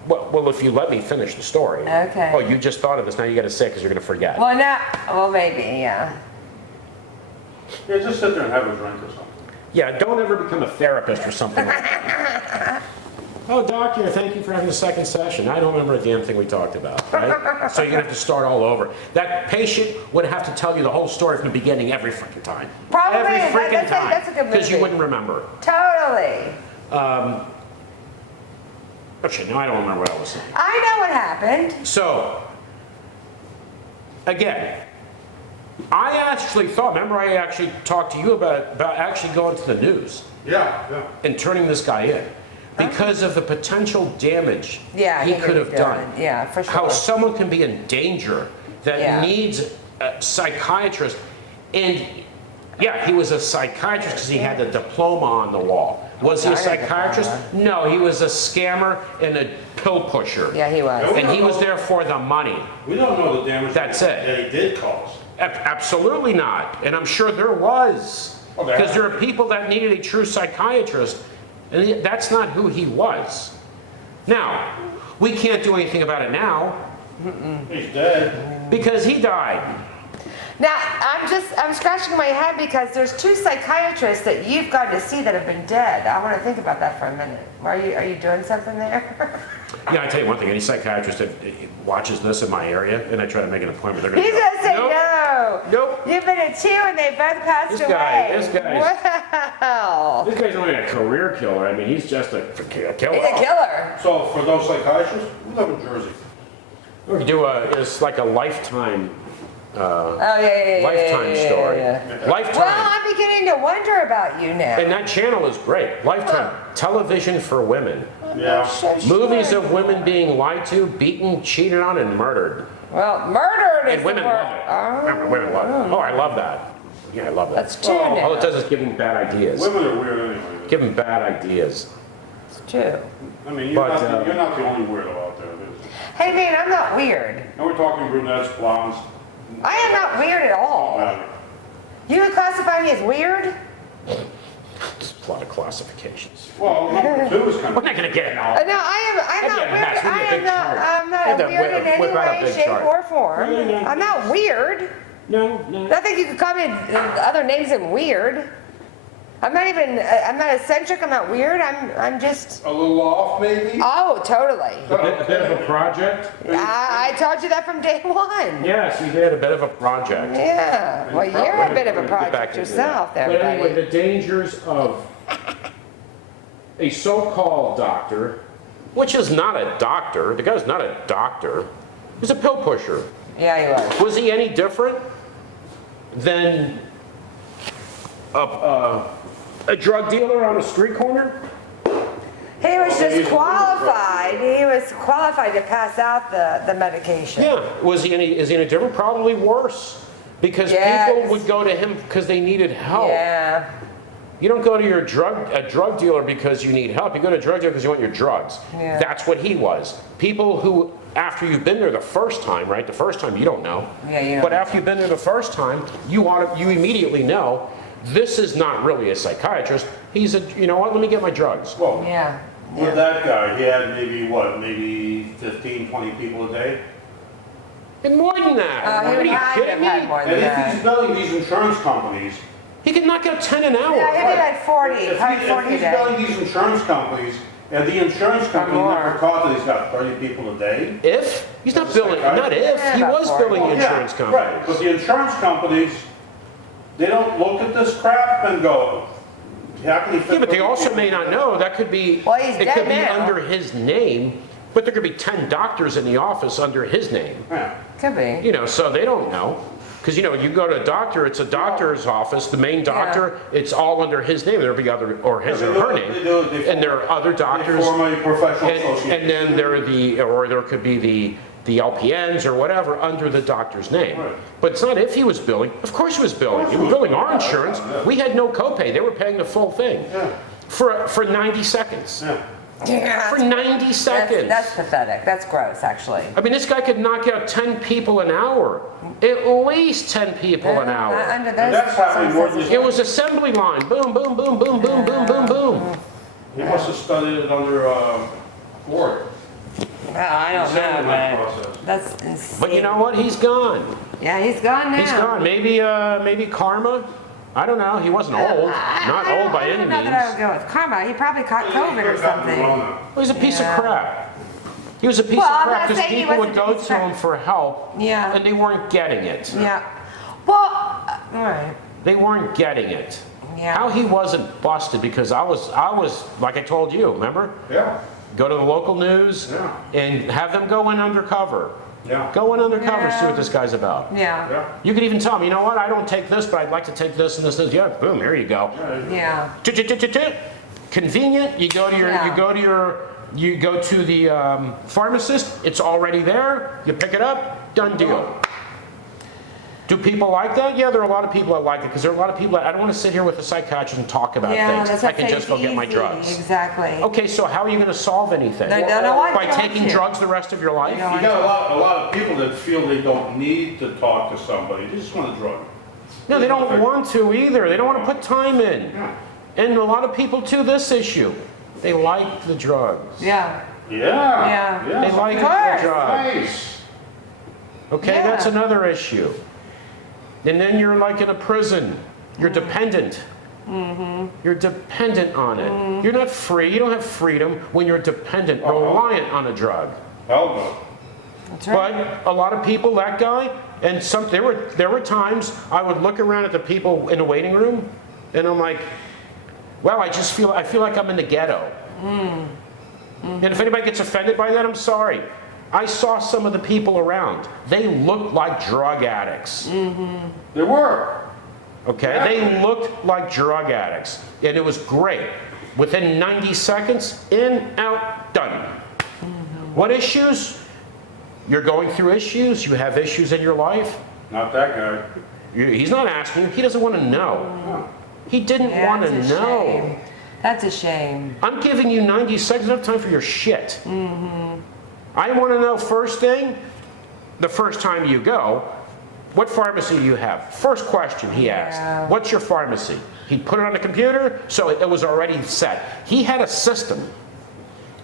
Well, if you let me finish the story. Okay. Oh, you just thought of this, now you gotta say it because you're gonna forget. Well, maybe, yeah. Yeah, just sit there and have a drink or something. Yeah, don't ever become a therapist or something like that. Oh, doctor, thank you for having the second session. I don't remember a damn thing we talked about, right? So you're gonna have to start all over. That patient would have to tell you the whole story from the beginning every freaking time. Probably. Every freaking time. That's a good movie. Because you wouldn't remember. Totally. Okay, now I don't remember what I was saying. I know what happened. So, again, I actually thought, remember I actually talked to you about actually going to the news Yeah. and turning this guy in because of the potential damage Yeah, he could have done. Yeah, for sure. How someone can be in danger that Yeah. needs a psychiatrist. And yeah, he was a psychiatrist because he had the diploma on the wall. Was he a psychiatrist? No, he was a scammer and a pill pusher. Yeah, he was. And he was there for the money. We don't know the damage That's that it. he did cause. Absolutely not. And I'm sure there was. Oh, there Because are. there are people that needed a true psychiatrist, and that's not who he was. Now, we can't do anything about it now He's dead. because he died. Now, I'm scratching my head because there's two psychiatrists that you've gone to see that have been dead. I want to think about that for a minute. Are you doing something there? Yeah, I tell you one thing, any psychiatrist that watches this in my area and I try to make an appointment, they're going He's to gonna say nope. no. Nope. You've been at two and they both passed This away. guy's- Wow. This guy's only a career killer. I mean, he's just a killer. He's a killer. So for those psychiatrists, we live in Jersey. We could do it's like a lifetime Oh, yeah. Lifetime story. Yeah. Lifetime. Well, I'm beginning to wonder about you now. And that channel is great. Lifetime. Television for women. Yeah. Movies of women being lied to, beaten, cheated on, and murdered. Well, murdered is And women the word. love it. Remember, women love it. Oh, I love that. Yeah, I love that. That's two Well, now. All it does is give them bad ideas. Women are weird anyway. Give them bad ideas. It's two. I mean, But, you're not the only weirdo out there. Is. Hey, man, I'm not weird. And we're talking brunettes, blondes. I am not weird at all. You would classify me as weird? There's a lot of classifications. Well, number two is kind We're of. not going to get it all. No, I'm not Yeah, weird. Max, we need a big chart. I'm We not have to weird in any whip out a way, big shape, chart. or form. No. I'm not weird. No. I think you could call me other names than weird. I'm not eccentric, I'm not weird, I'm just, A little off, maybe? oh, totally. A bit of a project? I told you that from day one. Yes, you did. A bit of a project. Yeah, well, you're a bit of a We'll get back project into yourself that. there, But anyway, buddy. the dangers of a so-called doctor, which is not a doctor, the guy's not a doctor, he's a pill pusher. Yeah, he was. Was he any different than a drug dealer on a street corner? He was Well, just he's a qualified, he was qualified to pass out the medication. Yeah. Is he any different? Probably worse. Because Yes. people would go to him because they needed help. Yeah, You don't go to a drug dealer because you need help. You go to a drug dealer because you want your drugs. Yeah. That's what he was. People who, after you've been there the first time, right? The first time you don't know. Yeah, you don't But know. after you've been there the first time, you immediately know this is not really a psychiatrist. He's you know what? Let me get my drugs. Well, yeah. with that guy, he had maybe 15, 20 people a day? And more than that. Oh, he Are would you have kidding had me? more than And if that. he's billing these insurance companies, He could knock out 10 an hour. Yeah, he'd be like 40, if probably 40 a he's day. billing these insurance companies, and the insurance company more. never caught that he's got 30 people a day. If? He's not As a billing, not if. Yeah, He about was 40. billing Well, yeah, insurance Right, companies. but the insurance companies, they don't look at this crap and go, how can he fit Yeah, but they 30 also people may not today?" know, that could be, Well, he's it dead could be now. under his name, but there could be 10 doctors in the office under his name. Yeah. Could be. You know, so they don't know. Because, you know, you go to a doctor, it's a doctor's office, the main doctor, it's all under his name. There'll be other, or his Yeah, or they her do- name. they do- they And there are other They doctors. form a professional And association. then there are there could be the LPNs or whatever under the doctor's name. Right. But it's not if he was billing. Of course he was billing. He was billing our insurance. We had no copay. They were paying the full thing. Yeah. for 90 seconds. Yeah. Yeah. For 90 seconds. That's pathetic. That's gross, actually. I mean, this guy could knock out 10 people an hour. At least 10 people an hour. Under those And that's happening more than circumstances, It was assembly line. Boom, boom, boom, boom, boom, boom, boom, boom. He must have studied it under Ford. I don't Assembly line know, process. but that's insane. But you know what? He's gone. Yeah, he's gone now. He's gone. Maybe karma. I don't know. He wasn't old. Not old by any I don't know means. that I would go with karma. He probably caught COVID or something. Well, he's a piece Yeah. of crap. He was a piece Well, of I'm crap not because saying he people would wasn't a go piece of to crap. him for help, Yeah. and they weren't getting it. Yeah. Well, all right. They weren't getting it. Yeah. How he wasn't busted because I was like I told you, remember? Yeah, Go to the local news Yeah. and have them go in undercover. yeah, Go in undercover, see Yeah. what this guy's about. Yeah. yeah. You could even tell him, you know what, I don't take this, but I'd like to take this and this and this. Yeah, boom, here you go. Yeah. Convenient. You go to your, Yeah. you go to the pharmacist. It's already there. You pick it up. Done deal. Do people like that? Yeah, there are a lot of people that like it because there are a lot of people that I don't want to sit here with a psychiatrist and talk about Yeah, things. that's I what can I'm just go saying, get my easy. drugs. Exactly. Okay, so how are you going to solve anything? They don't know why By they don't taking to. drugs the rest of your life? Yeah. You got a lot of people that feel they don't need to talk to somebody, they just want a drug. No, they don't want to either. They don't want to put time in. Yeah. And a lot of people too, this issue, they like the drugs. Yeah. Yeah. Yeah. They like Of course. the drugs. Nice. Okay, Yeah. that's another issue. And then you're like in a prison. You're dependent. You're dependent on it. You're not free. You don't have freedom when you're dependent, reliant on a drug. Hell no. That's right. But a lot of people, that guy, and there were times I would look around at the people in the waiting room, and I'm like, well, I feel like I'm in the ghetto. And if anybody gets offended by that, I'm sorry. I saw some of the people around. They looked like drug addicts. They were. Okay, Yeah. they looked like drug addicts, and it was great. Within 90 seconds, in, out, done. What issues? You're going through issues. You have issues in your life. Not that guy. He's not asking you. He doesn't want to know. No. He didn't Yeah, want to that's a know. shame. That's a shame. I'm giving you 90 seconds. I don't have time for your shit. I want to know first thing, the first time you go, what pharmacy do you have? First question he asked, Yeah. what's your pharmacy? He put it on the computer, so it was already set. He had a system.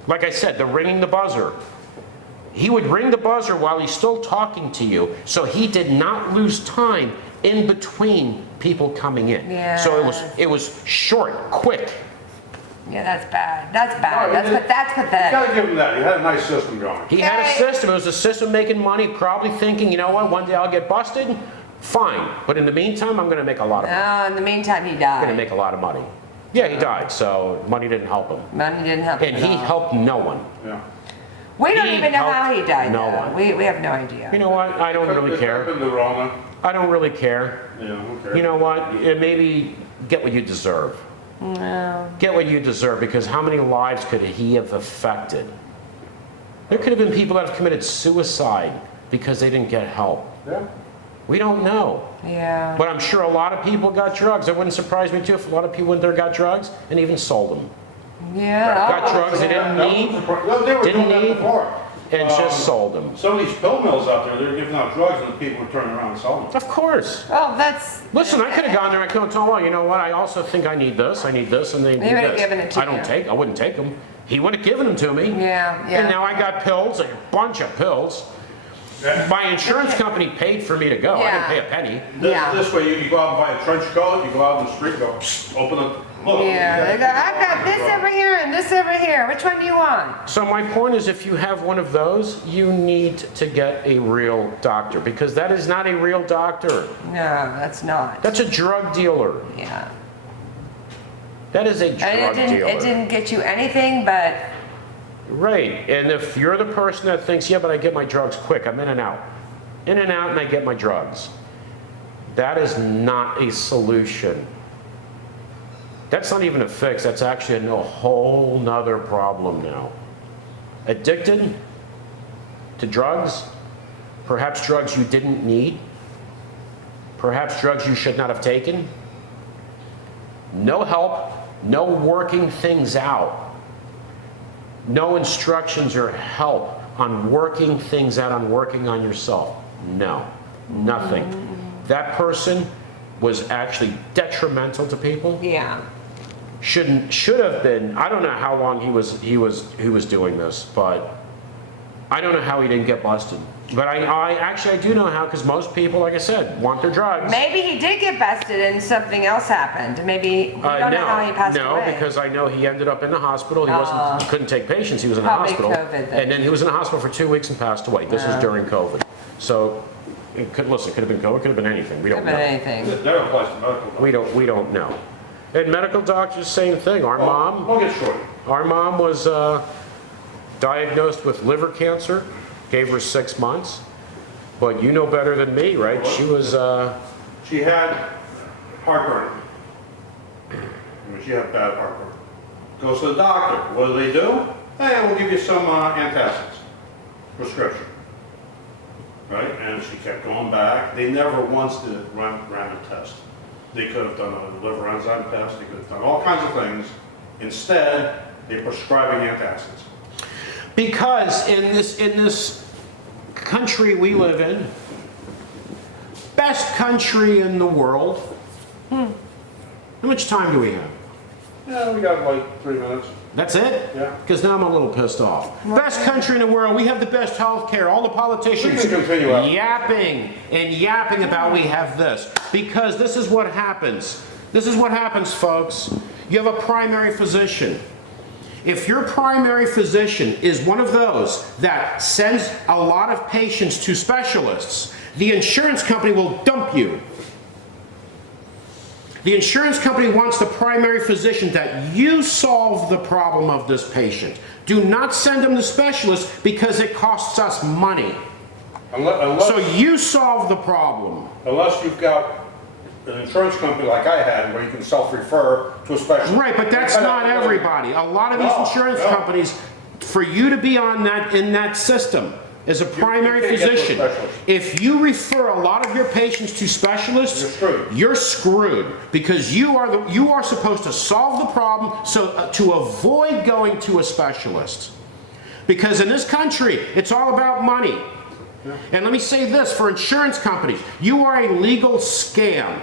Like I said, the ringing the buzzer. He would ring the buzzer while he's still talking to you, so he did not lose time in between people coming in. So it was short, quick. Yeah, that's bad. That's bad. No, That's You pathetic. gotta give him that, he had a nice system going. He had a Okay. system. It was a system making money, probably thinking, you know what, one day I'll get busted. Fine. But in the meantime, I'm going to make a lot of money. Oh, in the meantime, he I'm going to died. make a lot of money. Yeah, he died, so money didn't help him. Money didn't help him And at he all. helped no one. Yeah. We don't he even know how he helped died. no though. one. We have no idea. You know what? I don't really It care. could've been the Rona. I don't really care. Yeah, okay. You know what? Maybe get what you deserve. No. Get what you deserve, because how many lives could he have affected? There could have been people that have committed suicide because they didn't get help. Yeah. We don't know. Yeah. But I'm sure a lot of people got drugs. It wouldn't surprise me too if a lot of people went there, got drugs, and even sold them. Yeah. Got oh, drugs they yeah. didn't need, No, they were Didn't doing that need. before. and just sold them. Some of these pill mills out there, they're giving out drugs and the people are turning around and selling them. Of course. Oh, that's. Listen, I could have gone there and told them, well, you know what, I also think I need this, and they need They this. would've given it to you. I wouldn't take them. He would have given them to me. Yeah, yeah. And now I got pills, a bunch of pills. My insurance company paid for me to go. I didn't Yeah. pay a penny. Yeah. This way, you go out and buy a trench coat, you go out in the street, go, psst, open it, look. Yeah, they go, I've got this over here and this over here. Which one do you want? So my point is, if you have one of those, you need to get a real doctor, because that is not a real doctor. No, that's not. That's a drug dealer. Yeah. That is a And drug dealer. it didn't get you anything but, Right, and if you're the person that thinks, yeah, but I get my drugs quick, I'm in and out, and I get my drugs. That is not a solution. That's not even a fix, that's actually a whole nother problem now. Addicted to drugs, perhaps drugs you didn't need, perhaps drugs you should not have taken, no help, No working things out. No instructions or help on working things out, on working on yourself. No, nothing. That person was actually detrimental to people. Yeah. Should have been. I don't know how long he was doing this, but I don't know how he didn't get busted. But I do know how, because most people, like I said, want their drugs. Maybe he did get busted and something else happened. Maybe we don't know how he passed away. No, because I know he ended up in the hospital. He couldn't take patients. He was in the Probably hospital. COVID then. And then he was in the hospital for 2 weeks and passed away. This was during COVID. So, it could have been COVID, could have been anything. We don't know. Could have been anything. Never applies to medical. We don't know. And medical doctors, same thing. Our We'll get short. mom was diagnosed with liver cancer. Gave her 6 months. But you know better than me, right? She was, She had heartburn. She had bad heartburn. Goes to the doctor. What do? Hey, we'll give you some antacids. Prescription. Right? And she kept going back. They never once ran a test. They could have done a liver enzyme test. They could have done all kinds of things. Instead, they're prescribing antacids. because in this country we live in, best country in the world, how much time do we have? Yeah, we got like 3 minutes. That's it? Yeah. Because now I'm a little pissed off. Best country in the world, we have the best health care, all the politicians We can continue after. yapping about we have this. Because this is what happens. This is what happens, folks. You have a primary physician. If your primary physician is one of those that sends a lot of patients to specialists, the insurance company will dump you. The insurance company wants the primary physician that you solve the problem of this patient. Do not send them to specialists because it costs us money. So you solve the problem. Unless you've got an insurance company like I had where you can self-refer to a specialist. Right, but that's not everybody. A lot of these insurance companies, for you to be on that, in that system, as a primary can't get to a physician, specialist. if you refer a lot of your patients to specialists, you're screwed because you are supposed to solve the problem to avoid going to a specialist. Because in this country, it's all about money. Yeah. And let me say this, for insurance companies, you are a legal scam.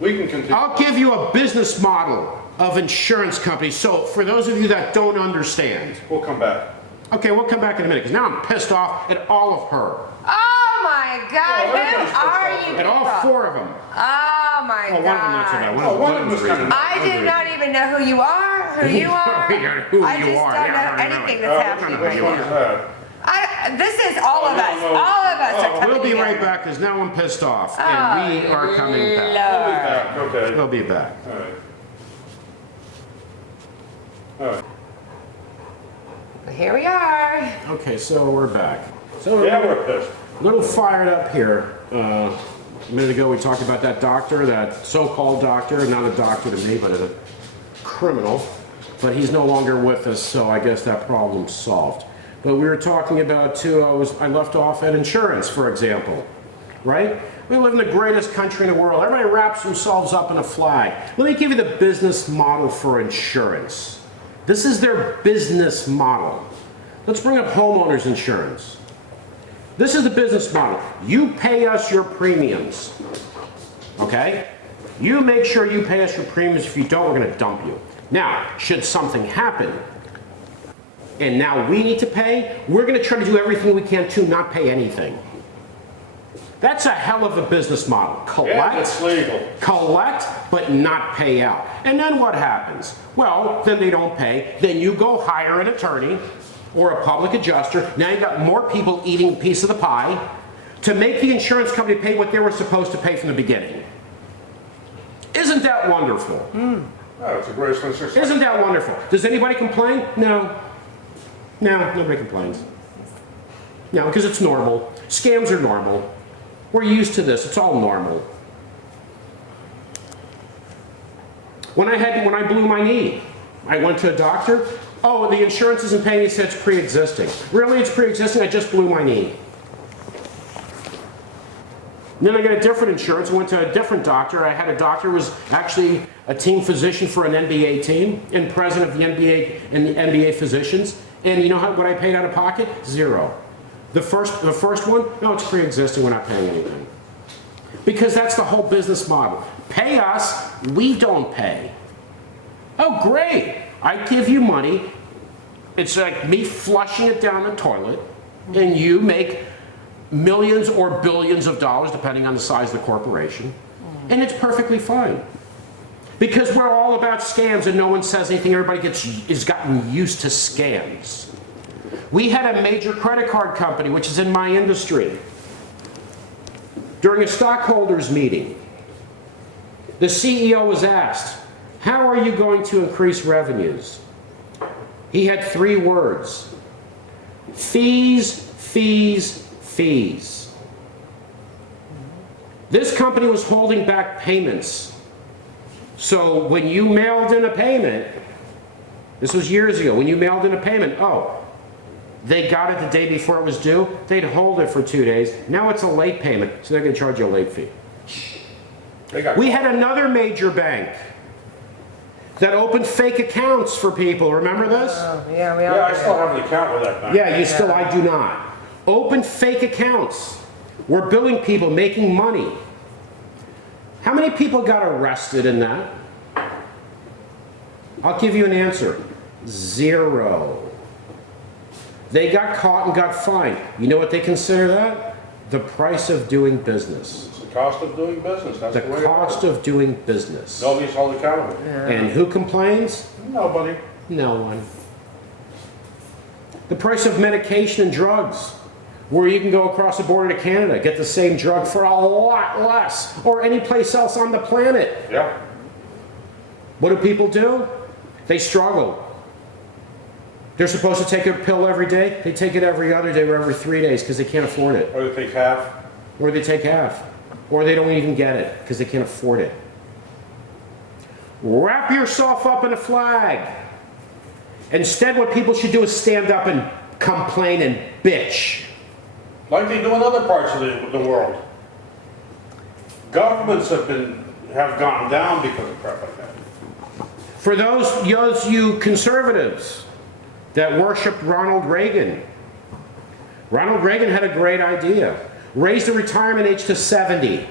We can continue. I'll give you a business model of insurance companies. So for those of you that don't understand. We'll come back. Okay, we'll come back in a minute because now I'm pissed off at all of her. Oh my God, who are you? At all four of them. Oh my God. One of them not so bad. One of them was kind of. I do not even know who you are, who you are. I just don't know anything that's happening right now. This is all of us. All of us are coming We'll be together. right back because now I'm pissed off and we are coming back. Okay. We'll be back. All right. All right. Here we are. Okay, so we're back. So Yeah, we're pissed. a little fired up here. A minute ago we talked about that doctor, that so-called doctor, not a doctor to me, but a criminal. But he's no longer with us, so I guess that problem's solved. But we were talking about too, I left off at insurance, for example, right? We live in the greatest country in the world. Everybody wraps themselves up in a flag. Let me give you the business model for insurance. This is their business model. Let's bring up homeowners insurance. This is the business model. You pay us your premiums, okay? You make sure you pay us your premiums. If you don't, we're gonna dump you. Now, should something happen, and now we need to pay, we're gonna try to do everything we can to not pay anything. That's a hell of a business model. Yeah, it's legal. Collect, but not pay out. And then what happens? Well, then they don't pay. Then you go hire an attorney or a public adjuster. Now you got more people eating a piece of the pie to make the insurance company pay what they were supposed to pay from the beginning. Isn't that wonderful? Oh, it's a great success. Isn't that wonderful? Does anybody complain? No. No, nobody complains. No, because it's normal. Scams are normal. We're used to this. It's all normal. When I blew my knee, I went to a doctor. Oh, the insurance isn't paying. He said it's pre-existing. Really, it's pre-existing? I just blew my knee. And then I got a different insurance, went to a different doctor. I had a doctor who was actually a team physician for an NBA team and president of the NBA and the NBA physicians. And you know what I paid out of pocket? Zero. The first one, no, it's pre-existing, we're not paying anything. Because that's the whole business model. Pay us, we don't pay. Oh, great. I give you money. It's like me flushing it down the toilet, and you make millions or billions of dollars, depending on the size of the corporation, and it's perfectly fine. Because we're all about scams and no one says anything, everybody is gotten used to scams. We had a major credit card company, which is in my industry. During a stockholders meeting, the CEO was asked, how are you going to increase revenues? He had 3 words: fees, fees, fees. This company was holding back payments. So when you mailed in a payment, this was years ago, when you mailed in a payment, oh, they got it the day before it was due, they'd hold it for 2 days. Now it's a late payment, so they're going to charge you a late fee. We had another major bank that opened fake accounts for people. Remember this? Yeah, Yeah, I still have an account with that bank. Yeah, you still, I do not. Opened fake accounts. We're billing people, making money. How many people got arrested in that? I'll give you an answer. 0. They got caught and got fined. You know what they consider that? The price of doing business. It's the cost of doing business. That's the way it The cost works. of doing business. Nobody's held accountable. And who complains? Nobody. No one. The price of medication and drugs, where you can go across the border to Canada, get the same drug for a lot less, or any place else on the planet. Yeah. What do people do? They struggle. They're supposed to take a pill every day. They take it every other day or every 3 days because they can't afford it. Or they take half. Or they take half. Or they don't even get it because they can't afford it. Wrap yourself up in a flag. Instead, what people should do is stand up and complain and bitch. Like they do in other parts of the world. Governments have gone down because of crap like that. For those you conservatives that worshiped Ronald Reagan, Ronald Reagan had a great idea. Raise the retirement age to 70.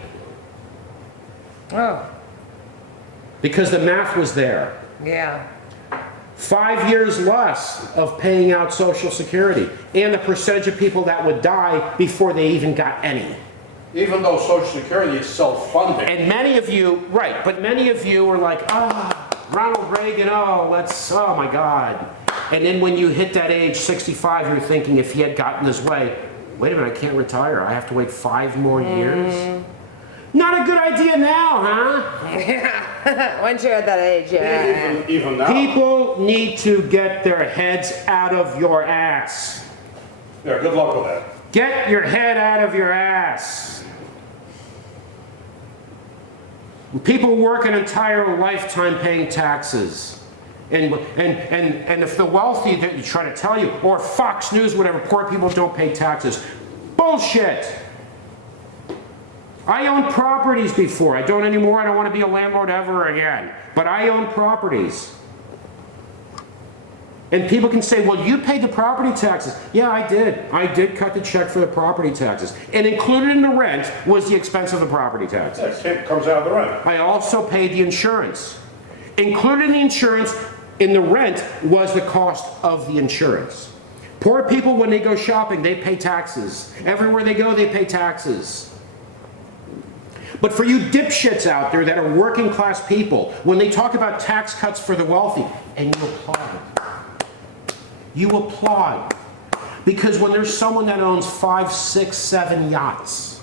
Oh, Because the math was there. yeah. 5 years less of paying out Social Security, and the percentage of people that would die before they even got any. Even though Social Security is self-funding. And many of you, right, but many of you were like, Ronald Reagan, oh my God. And then when you hit that age, 65, you're thinking if he had gotten his way, wait a minute, I can't retire. I have to wait 5 more years? Not a good idea now, huh? Yeah. Once you're at that age, yeah. Even now. People need to get their heads out of your ass. Yeah, good luck with that. Get your head out of your ass. People work an entire lifetime paying taxes. And if the wealthy that you try to tell you, or Fox News, whatever, poor people don't pay taxes. Bullshit. I owned properties before. I don't anymore. I don't want to be a landlord ever again. But I own properties. And people can say, well, you paid the property taxes. Yeah, I did. I did cut the check for the property taxes. And included in the rent was the expense of the property taxes. It comes out of the rent. I also paid the insurance. Included in the insurance, in the rent, was the cost of the insurance. Poor people, when they go shopping, they pay taxes. Everywhere they go, they pay taxes. But for you dipshits out there that are working class people, when they talk about tax cuts for the wealthy, and you applaud. You applaud. Because when there's someone that owns 5, 6, 7 yachts,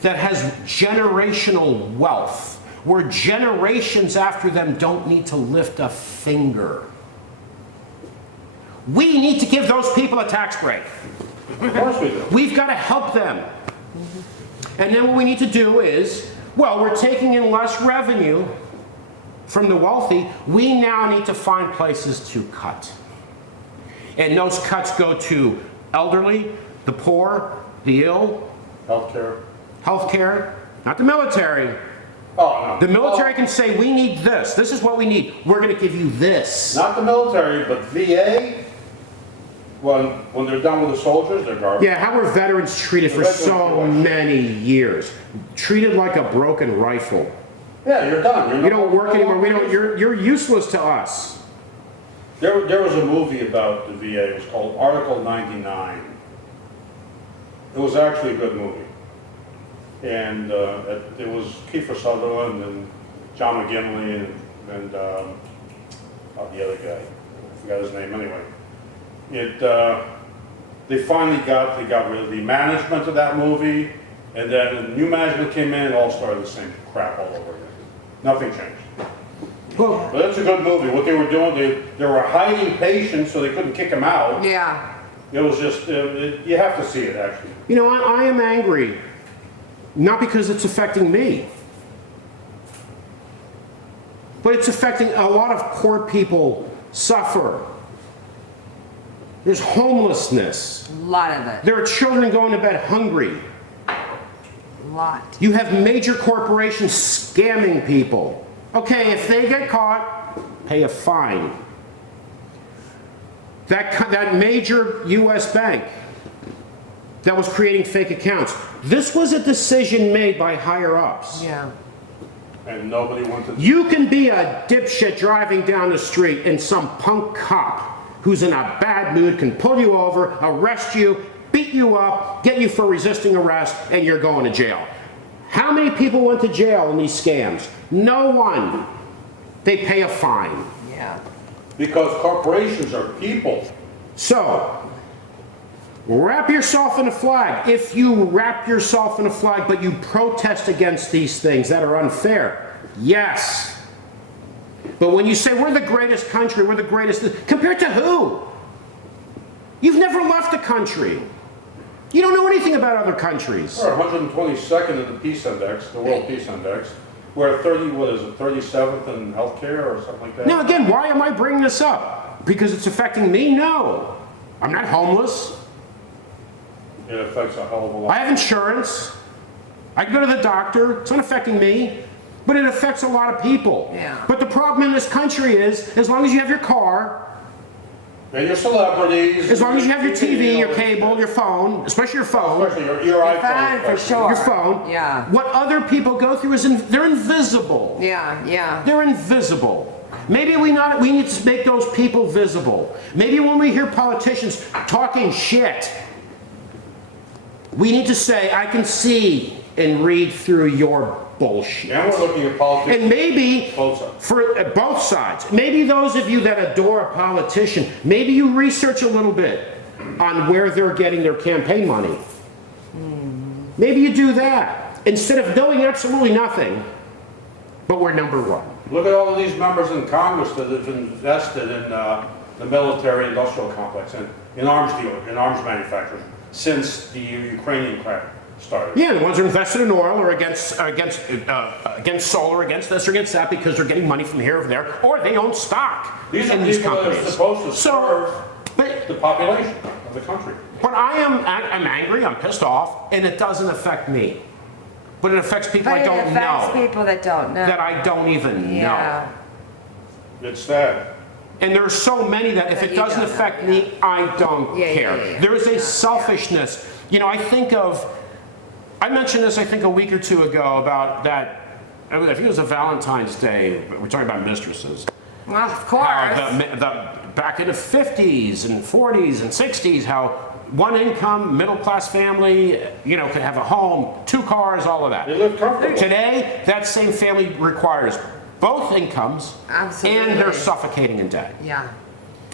that has generational wealth, where generations after them don't need to lift a finger, we need to give those people a tax break. Of course we do. We've got to help them. And then what we need to do is, well, we're taking in less revenue from the wealthy. We now need to find places to cut. And those cuts go to elderly, the poor, the ill, Healthcare. healthcare, not the military. Oh, no. The military can say, we need this. This is what we need. We're going to give you this. Not the military, but VA, when they're done with the soldiers, they're garbage. Yeah, how were veterans treated for so many years? Treated like a broken rifle. Yeah, you're done. You don't work anymore. You're useless to us. There was a movie about the VA. It was called Article 99. It was actually a good movie. And it was Kiefer Sutherland and John McGinley and the other guy. I forgot his name anyway. They finally got rid of the management of that movie, and then new management came in and all started the same crap all over again. Nothing changed. Well, But it's a good movie. What they were doing, they were hiding patients so they couldn't kick them out. Yeah. It was just, you have to see it actually. you know, I am angry. Not because it's affecting me. But it's affecting a lot of poor people suffer. There's homelessness. A lot of it. There are children going to bed hungry. A lot. You have major corporations scamming people. Okay, if they get caught, pay a fine. That major US bank that was creating fake accounts, this was a decision made by higher ups. Yeah. And nobody wanted. You can be a dipshit driving down the street and some punk cop who's in a bad mood can pull you over, arrest you, beat you up, get you for resisting arrest, and you're going to jail. How many people went to jail in these scams? No one. They pay a fine. Yeah. Because corporations are people. So, wrap yourself in a flag. If you wrap yourself in a flag, but you protest against these things that are unfair, yes. But when you say we're the greatest country, we're the greatest, compared to who? You've never left a country. You don't know anything about other countries. We're 122nd in the Peace Index, the World Peace Index. We're 37th in healthcare or something like that. Now again, why am I bringing this up? Because it's affecting me? No. I'm not homeless. It affects a hell of a lot. I have insurance. I can go to the doctor. It's not affecting me. But it affects a lot of people. Yeah. But the problem in this country is, as long as you have your car, And your celebrities. as long as you have your TV, your cable, your phone, especially your phone, Especially your iPhone. Fine, for sure. your phone, Yeah. what other people go through is, they're invisible. Yeah, yeah. They're invisible. Maybe we need to make those people visible. Maybe when we hear politicians talking shit, we need to say, I can see and read through your bullshit. And we're looking at politics. And maybe, Both sides. for both sides, maybe those of you that adore a politician, maybe you research a little bit on where they're getting their campaign money. Maybe you do that, instead of knowing absolutely nothing, but we're number one. Look at all of these members in Congress that have invested in the military-industrial complex and in arms dealers, in arms manufacturers, since the Ukrainian crap started. Yeah, the ones who are invested in oil or against solar, against this or against that, because they're getting money from here or there, or they own stock These in are these people that are companies. supposed to serve but the population of the country. I'm angry, I'm pissed off, and it doesn't affect me. But it affects people But I it don't affects know, people that don't know. that I don't even Yeah. know. It's sad. And there are so many that if That it you doesn't don't know, affect yeah. me, I don't Yeah, care. yeah, yeah. There is a Yeah, selfishness. You know, I mentioned this, I think, a week or two ago about that, I think it was a Valentine's Day, we're talking about mistresses. Well, of course. How back in the 50s and 40s and 60s, how one income, middle class family, you know, could have a home, 2 cars, all of that. They live comfortably. Today, that same family requires both incomes, Absolutely. and they're suffocating in debt. Yeah.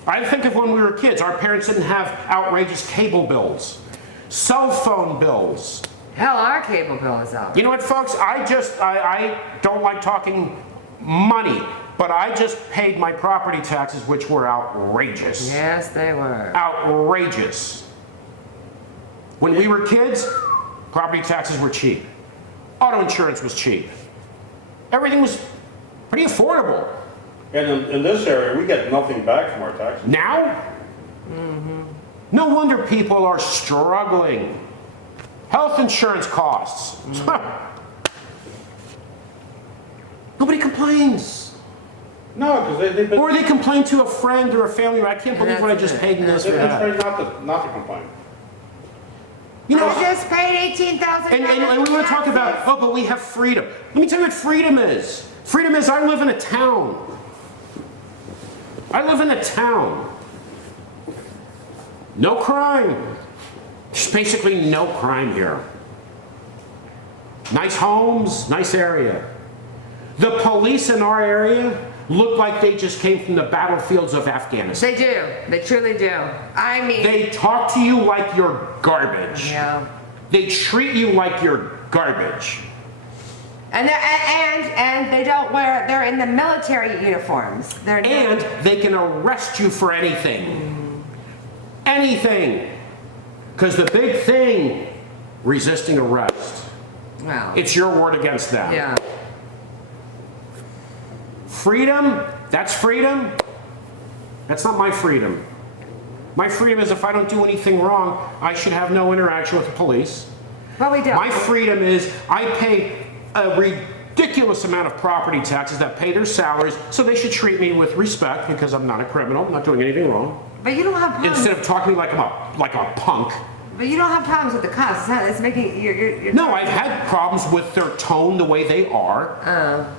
I think of when we were kids, our parents didn't have outrageous cable bills, cell phone bills. Hell, our cable bill is out. You know what, folks? I don't like talking money, but I just paid my property taxes, which were outrageous. Yes, they were. Outrageous. When we were kids, property taxes were cheap. Auto insurance was cheap. Everything was pretty affordable. And in this area, we get nothing back from our taxes. Now, no wonder people are struggling. Health insurance costs. Nobody complains. No, because they've been... Or they complain to a friend or a family member, I can't believe what I just paid in this They've or been that. trained not to complain. You know, I just paid $18,000. and we want to talk about, oh, but we have freedom. Let me tell you what freedom is. Freedom is I live in a town. I live in a town. No crime. There's basically no crime here. Nice homes, nice area. The police in our area look like they just came from the battlefields of Afghanistan. They do. They truly do. I mean. They talk to you like you're garbage. Yeah. They treat you like you're garbage. And they don't wear, they're in the military uniforms. And they can arrest you for anything. Anything. Because the big thing, resisting arrest. Wow. It's your word against them. Yeah. Freedom, that's freedom. That's not my freedom. My freedom is if I don't do anything wrong, I should have no interaction with the police. But we don't. My freedom is I pay a ridiculous amount of property taxes that pay their salaries, so they should treat me with respect because I'm not a criminal, I'm not doing anything wrong. But you don't have problems. Instead of talking to me like a punk. But you don't have problems with the cops. It's making you're No, I've had problems with their tone, the way they are,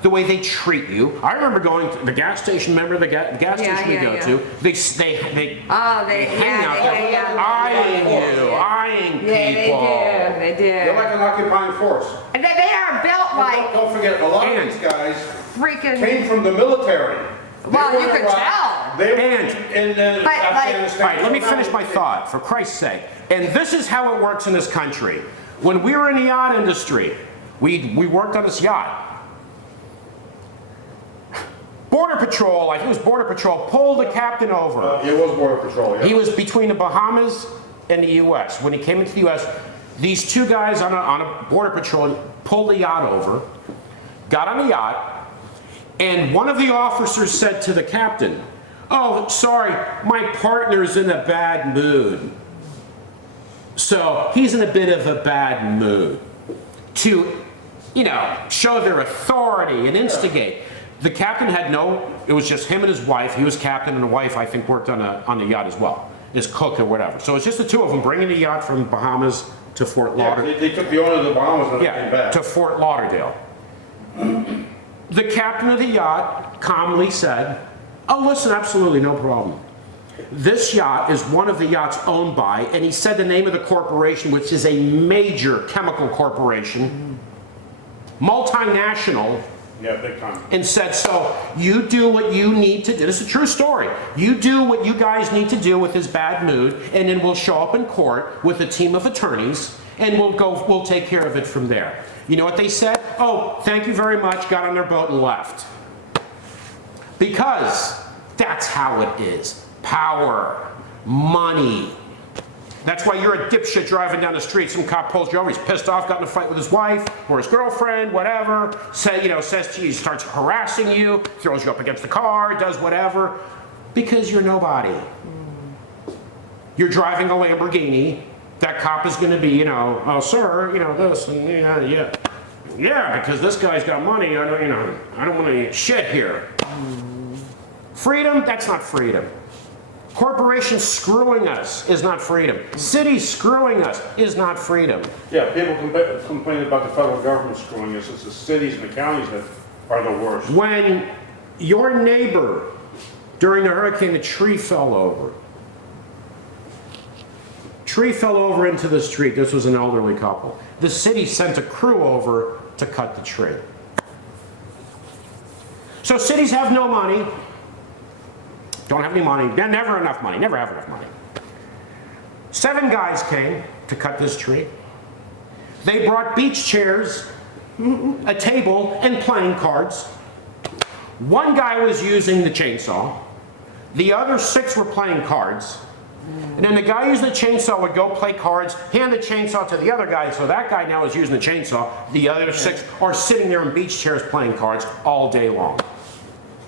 the way they treat you. I remember going to the gas station. Remember the gas station we go to? They hang out there, eyeing people. They do. They're like an occupying force. And they are built like Don't forget, a lot of these guys freaking. came from the military. Well, you could tell. They were And- in Afghanistan. All right, let me finish my thought, for Christ's sake. And this is how it works in this country. When we were in the yacht industry, we worked on this yacht. Border Patrol, I think it was Border Patrol, pulled the captain over. It was Border Patrol, yeah. He was between the Bahamas and the U.S. When he came into the U.S., these two guys on a Border Patrol pulled the yacht over, got on the yacht, and one of the officers said to the captain, "Oh, sorry, my partner's in a bad mood." So he's in a bit of a bad mood. To, show their authority and instigate. The captain had it was just him and his wife. He was captain and the wife, I think, worked on the yacht as well, as cook or whatever. So it's just the two of them bringing the yacht from Bahamas to Fort Lauderdale. Yeah, they took the owner of the Bahamas and came back. To Fort Lauderdale. The captain of the yacht calmly said, "Oh, listen, absolutely no problem. This yacht is one of the yachts owned by," and he said the name of the corporation, which is a major chemical corporation, multinational, Yeah, big time. and said, "So you do what you need to do." This is a true story. "You do what you guys need to do with his bad mood, and then we'll show up in court with a team of attorneys, and we'll take care of it from there." You know what they said? "Oh, thank you very much," got on their boat and left. Because that's how it is. Power, money. That's why you're a dipshit driving down the street. Some cop pulls you over, he's pissed off, got in a fight with his wife or his girlfriend, whatever. Says to you, starts harassing you, throws you up against the car, does whatever. Because you're nobody. You're driving a Lamborghini. That cop is going to be, "Oh, sir, this and yeah, because this guy's got money. I don't want to shit here." Freedom? That's not freedom. Corporations screwing us is not freedom. Cities screwing us is not freedom. Yeah, people complain about the federal government screwing us. It's the cities and the counties that are the worst. When your neighbor, during the hurricane, the tree fell over. Tree fell over into the street. This was an elderly couple. The city sent a crew over to cut the tree. So cities have no money. Don't have any money. Never enough money. Never have enough money. 7 guys came to cut this tree. They brought beach chairs, a table, and playing cards. One guy was using the chainsaw. The other 6 were playing cards. And then the guy using the chainsaw would go play cards, hand the chainsaw to the other guy, so that guy now is using the chainsaw. The other 6 are sitting there in beach chairs playing cards all day long.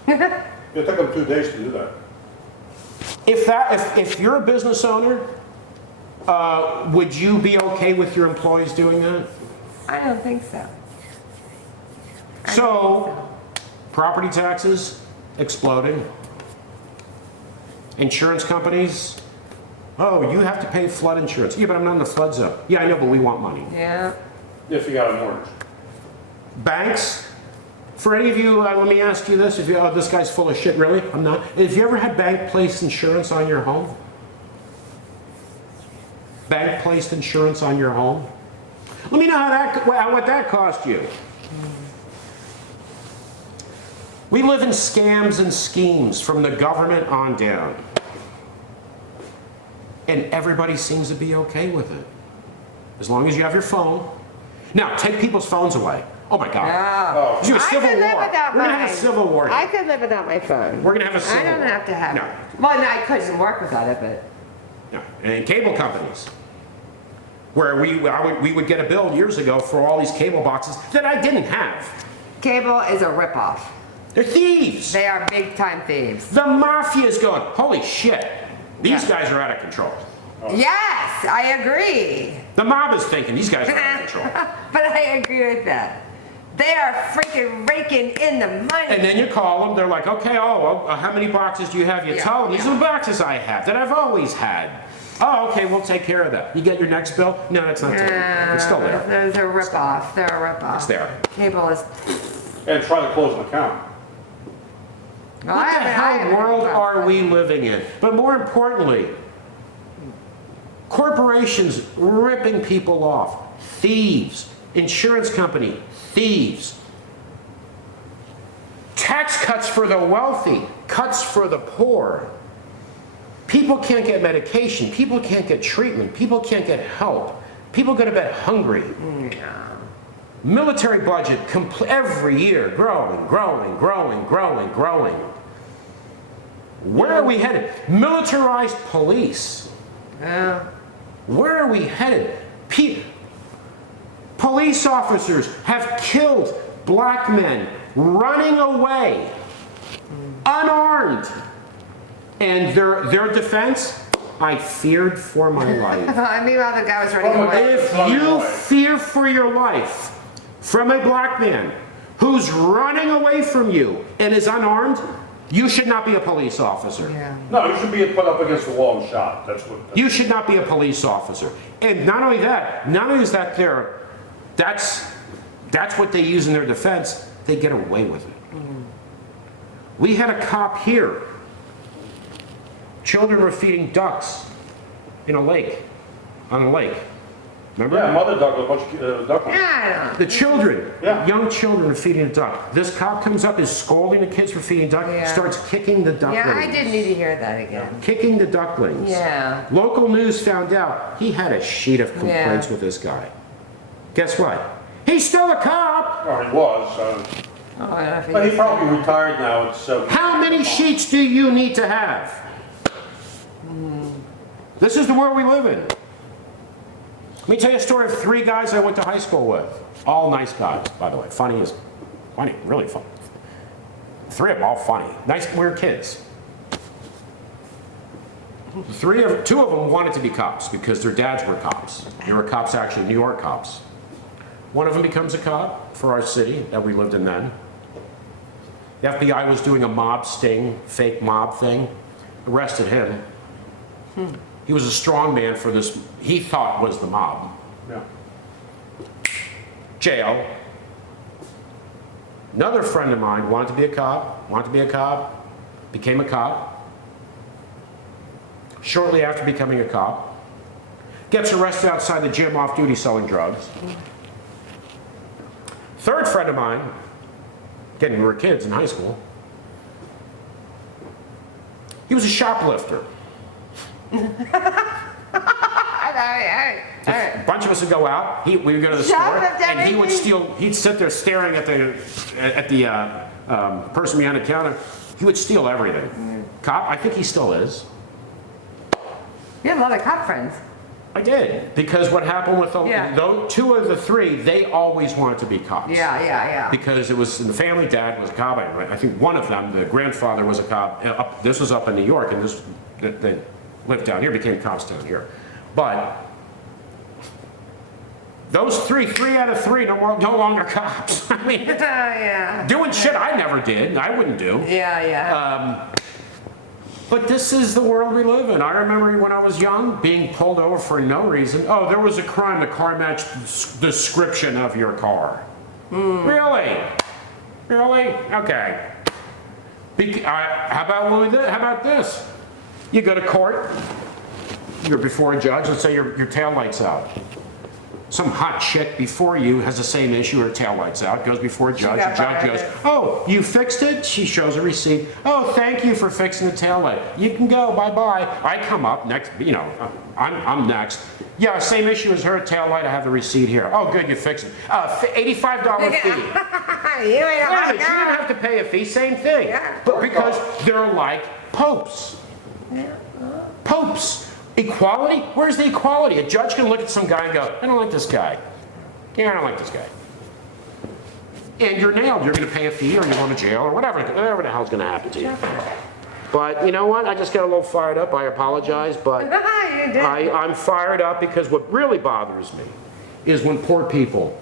It took them 2 days to do that. If you're a business owner Would you be okay with your employees doing that? I don't think so. So, property taxes exploding. Insurance companies, oh, you have to pay flood insurance. Yeah, but I'm not in the flood zone. Yeah, I know, but we want money. Yeah. If you got a mortgage. Banks, for any of you, let me ask you this. If you, oh, this guy's full of shit, really? I'm not. Have you ever had bank-placed insurance on your home? Bank-placed insurance on your home? Let me know what that cost you. We live in scams and schemes from the government on down. And everybody seems to be okay with it. As long as you have your phone. Now, take people's phones away. Oh my God. No. There's a civil I could live war. without We're gonna have a mine. civil war. I could live without my phone. We're gonna have a civil war. I don't have to have No. it. Well, no, I couldn't work without it, but. No. And cable companies, where we would get a bill years ago for all these cable boxes that I didn't have. Cable is a ripoff. They're thieves. They are big time thieves. The mafia is going, holy shit, these Yeah. guys are out of control. Yes, I agree. The mob is thinking these guys are out of control. But I agree with that. They are freaking raking in the money. And then you call them, they're like, okay, how many boxes do you have? You Yeah, tell them, these are the boxes I have, that I've always had. Oh, okay, we'll take care of that. You get your next bill? No, that's not taken. It's still there. Those are ripoff. They're a ripoff. It's there. Cable is. And try to close an account. Well, What the I hell haven't world ripoff. are we living in? But more importantly, corporations ripping people off, thieves, insurance company, thieves. Tax cuts for the wealthy, cuts for the poor. People can't get medication, people can't get treatment, people can't get help. People go to bed hungry. Military budget every year growing. Where are we headed? Militarized police. Yeah. Where are we headed? Police officers have killed black men running away, unarmed. And their defense, I feared for my life. Meanwhile, the guy was running away. If you fear for your life from a black man who's running away from you and is unarmed, you should not be a police officer. Yeah. No, you should be put up against the wall and shot. That's what. You should not be a police officer. And not only is that that's what they use in their defense, they get away with it. We had a cop here. Children were feeding ducks in a lake, on a lake. Remember? Yeah, mother duck with a bunch of ducklings. Yeah, The children, Yeah. young children are feeding a duck. This cop comes up, is scolding the kids for feeding duck, Yeah. starts kicking the ducklings. yeah, I did need to hear that again. Kicking the ducklings. Yeah. Local news found out he had a sheet of complaints Yeah. with this guy. Guess what? He's still a cop. Or he was. Oh, I don't know if But he he's probably retired now. It's How many sheets do you need to have? This is the world we live in. Let me tell you a story of 3 guys I went to high school with. All nice guys, by the way. Funny, really funny. 3 of them all funny. Nice, we were kids. 2 of them wanted to be cops because their dads were cops. They were cops, actually, New York cops. One of them becomes a cop for our city that we lived in then. The FBI was doing a mob sting, fake mob thing, arrested him. He was a strong man for this, he thought was the mob. Yeah. Jail. Another friend of mine wanted to be a cop, became a cop. Shortly after becoming a cop, gets arrested outside the gym off duty selling drugs. Third friend of mine, again, we were kids in high school, he was a shoplifter. A bunch of us would go out. We would go to the store, and he would steal. He'd sit there staring at the person behind the counter. He would steal everything. Cop, I think he still is. You have a lot of cop friends. I did, because what happened with those 2 of the 3, they always wanted to be cops. Yeah. Because it was in the family. Dad was a cop. I think one of them, the grandfather, was a cop. This was up in New York, and they lived down here, became cops down here. But those three out of three no longer cops. I mean, Yeah. doing shit I never did, I wouldn't do. Yeah. But this is the world we live in. I remember when I was young being pulled over for no reason. Oh, there was a crime. The car matched the description of your car. Really? Really? Okay. How about this? You go to court. You're before a judge. Let's say your taillight's out. Some hot chick before you has the same issue, her taillight's out, goes before a judge, the judge goes, oh, you fixed it? She shows a receipt. Oh, thank you for fixing the taillight. You can go, bye-bye. I come up next, I'm next. Yeah, same issue as her taillight, I have the receipt here. Oh, good, you fixed it. $85 fee. You ain't Yeah, but you don't have to pay a fee, same thing. Yeah. But because they're like popes. Popes. Equality? Where's the equality? A judge can look at some guy and go, I don't like this guy. Yeah, I don't like this guy. And you're nailed. You're going to pay a fee or you're going to jail or whatever the hell's going to happen to you. But you know what? I just got a little fired up. I apologize, but You did. I'm fired up because what really bothers me is when poor people,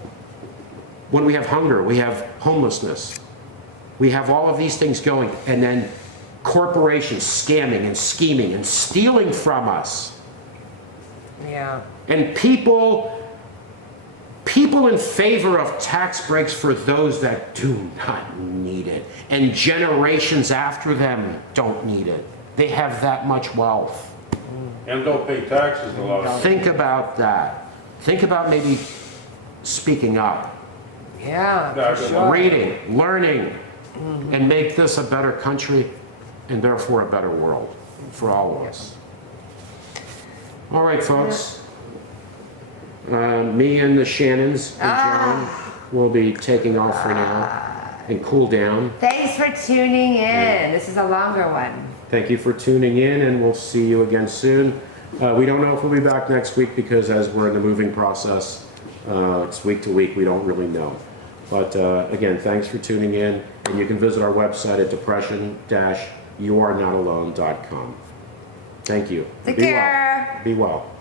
when we have hunger, we have homelessness, we have all of these things going, and then corporations scamming and scheming and stealing from us. Yeah. And people in favor of tax breaks for those that do not need it. And generations after them don't need it. They have that much wealth. And don't pay taxes a lot. Think about that. Think about maybe speaking up, Yeah, for sure. reading, learning, and make this a better country and therefore a better world for all of us. All right, folks. Me and the Shannons and John will be taking off for now and cool down. Thanks for tuning in. This is a longer one. Thank you for tuning in, and we'll see you again soon. We don't know if we'll be back next week because as we're in the moving process, it's week to week, we don't really know. But again, thanks for tuning in, and you can visit our website at depression-youarenotalone.com. Thank you. Take Be care. well. Be well.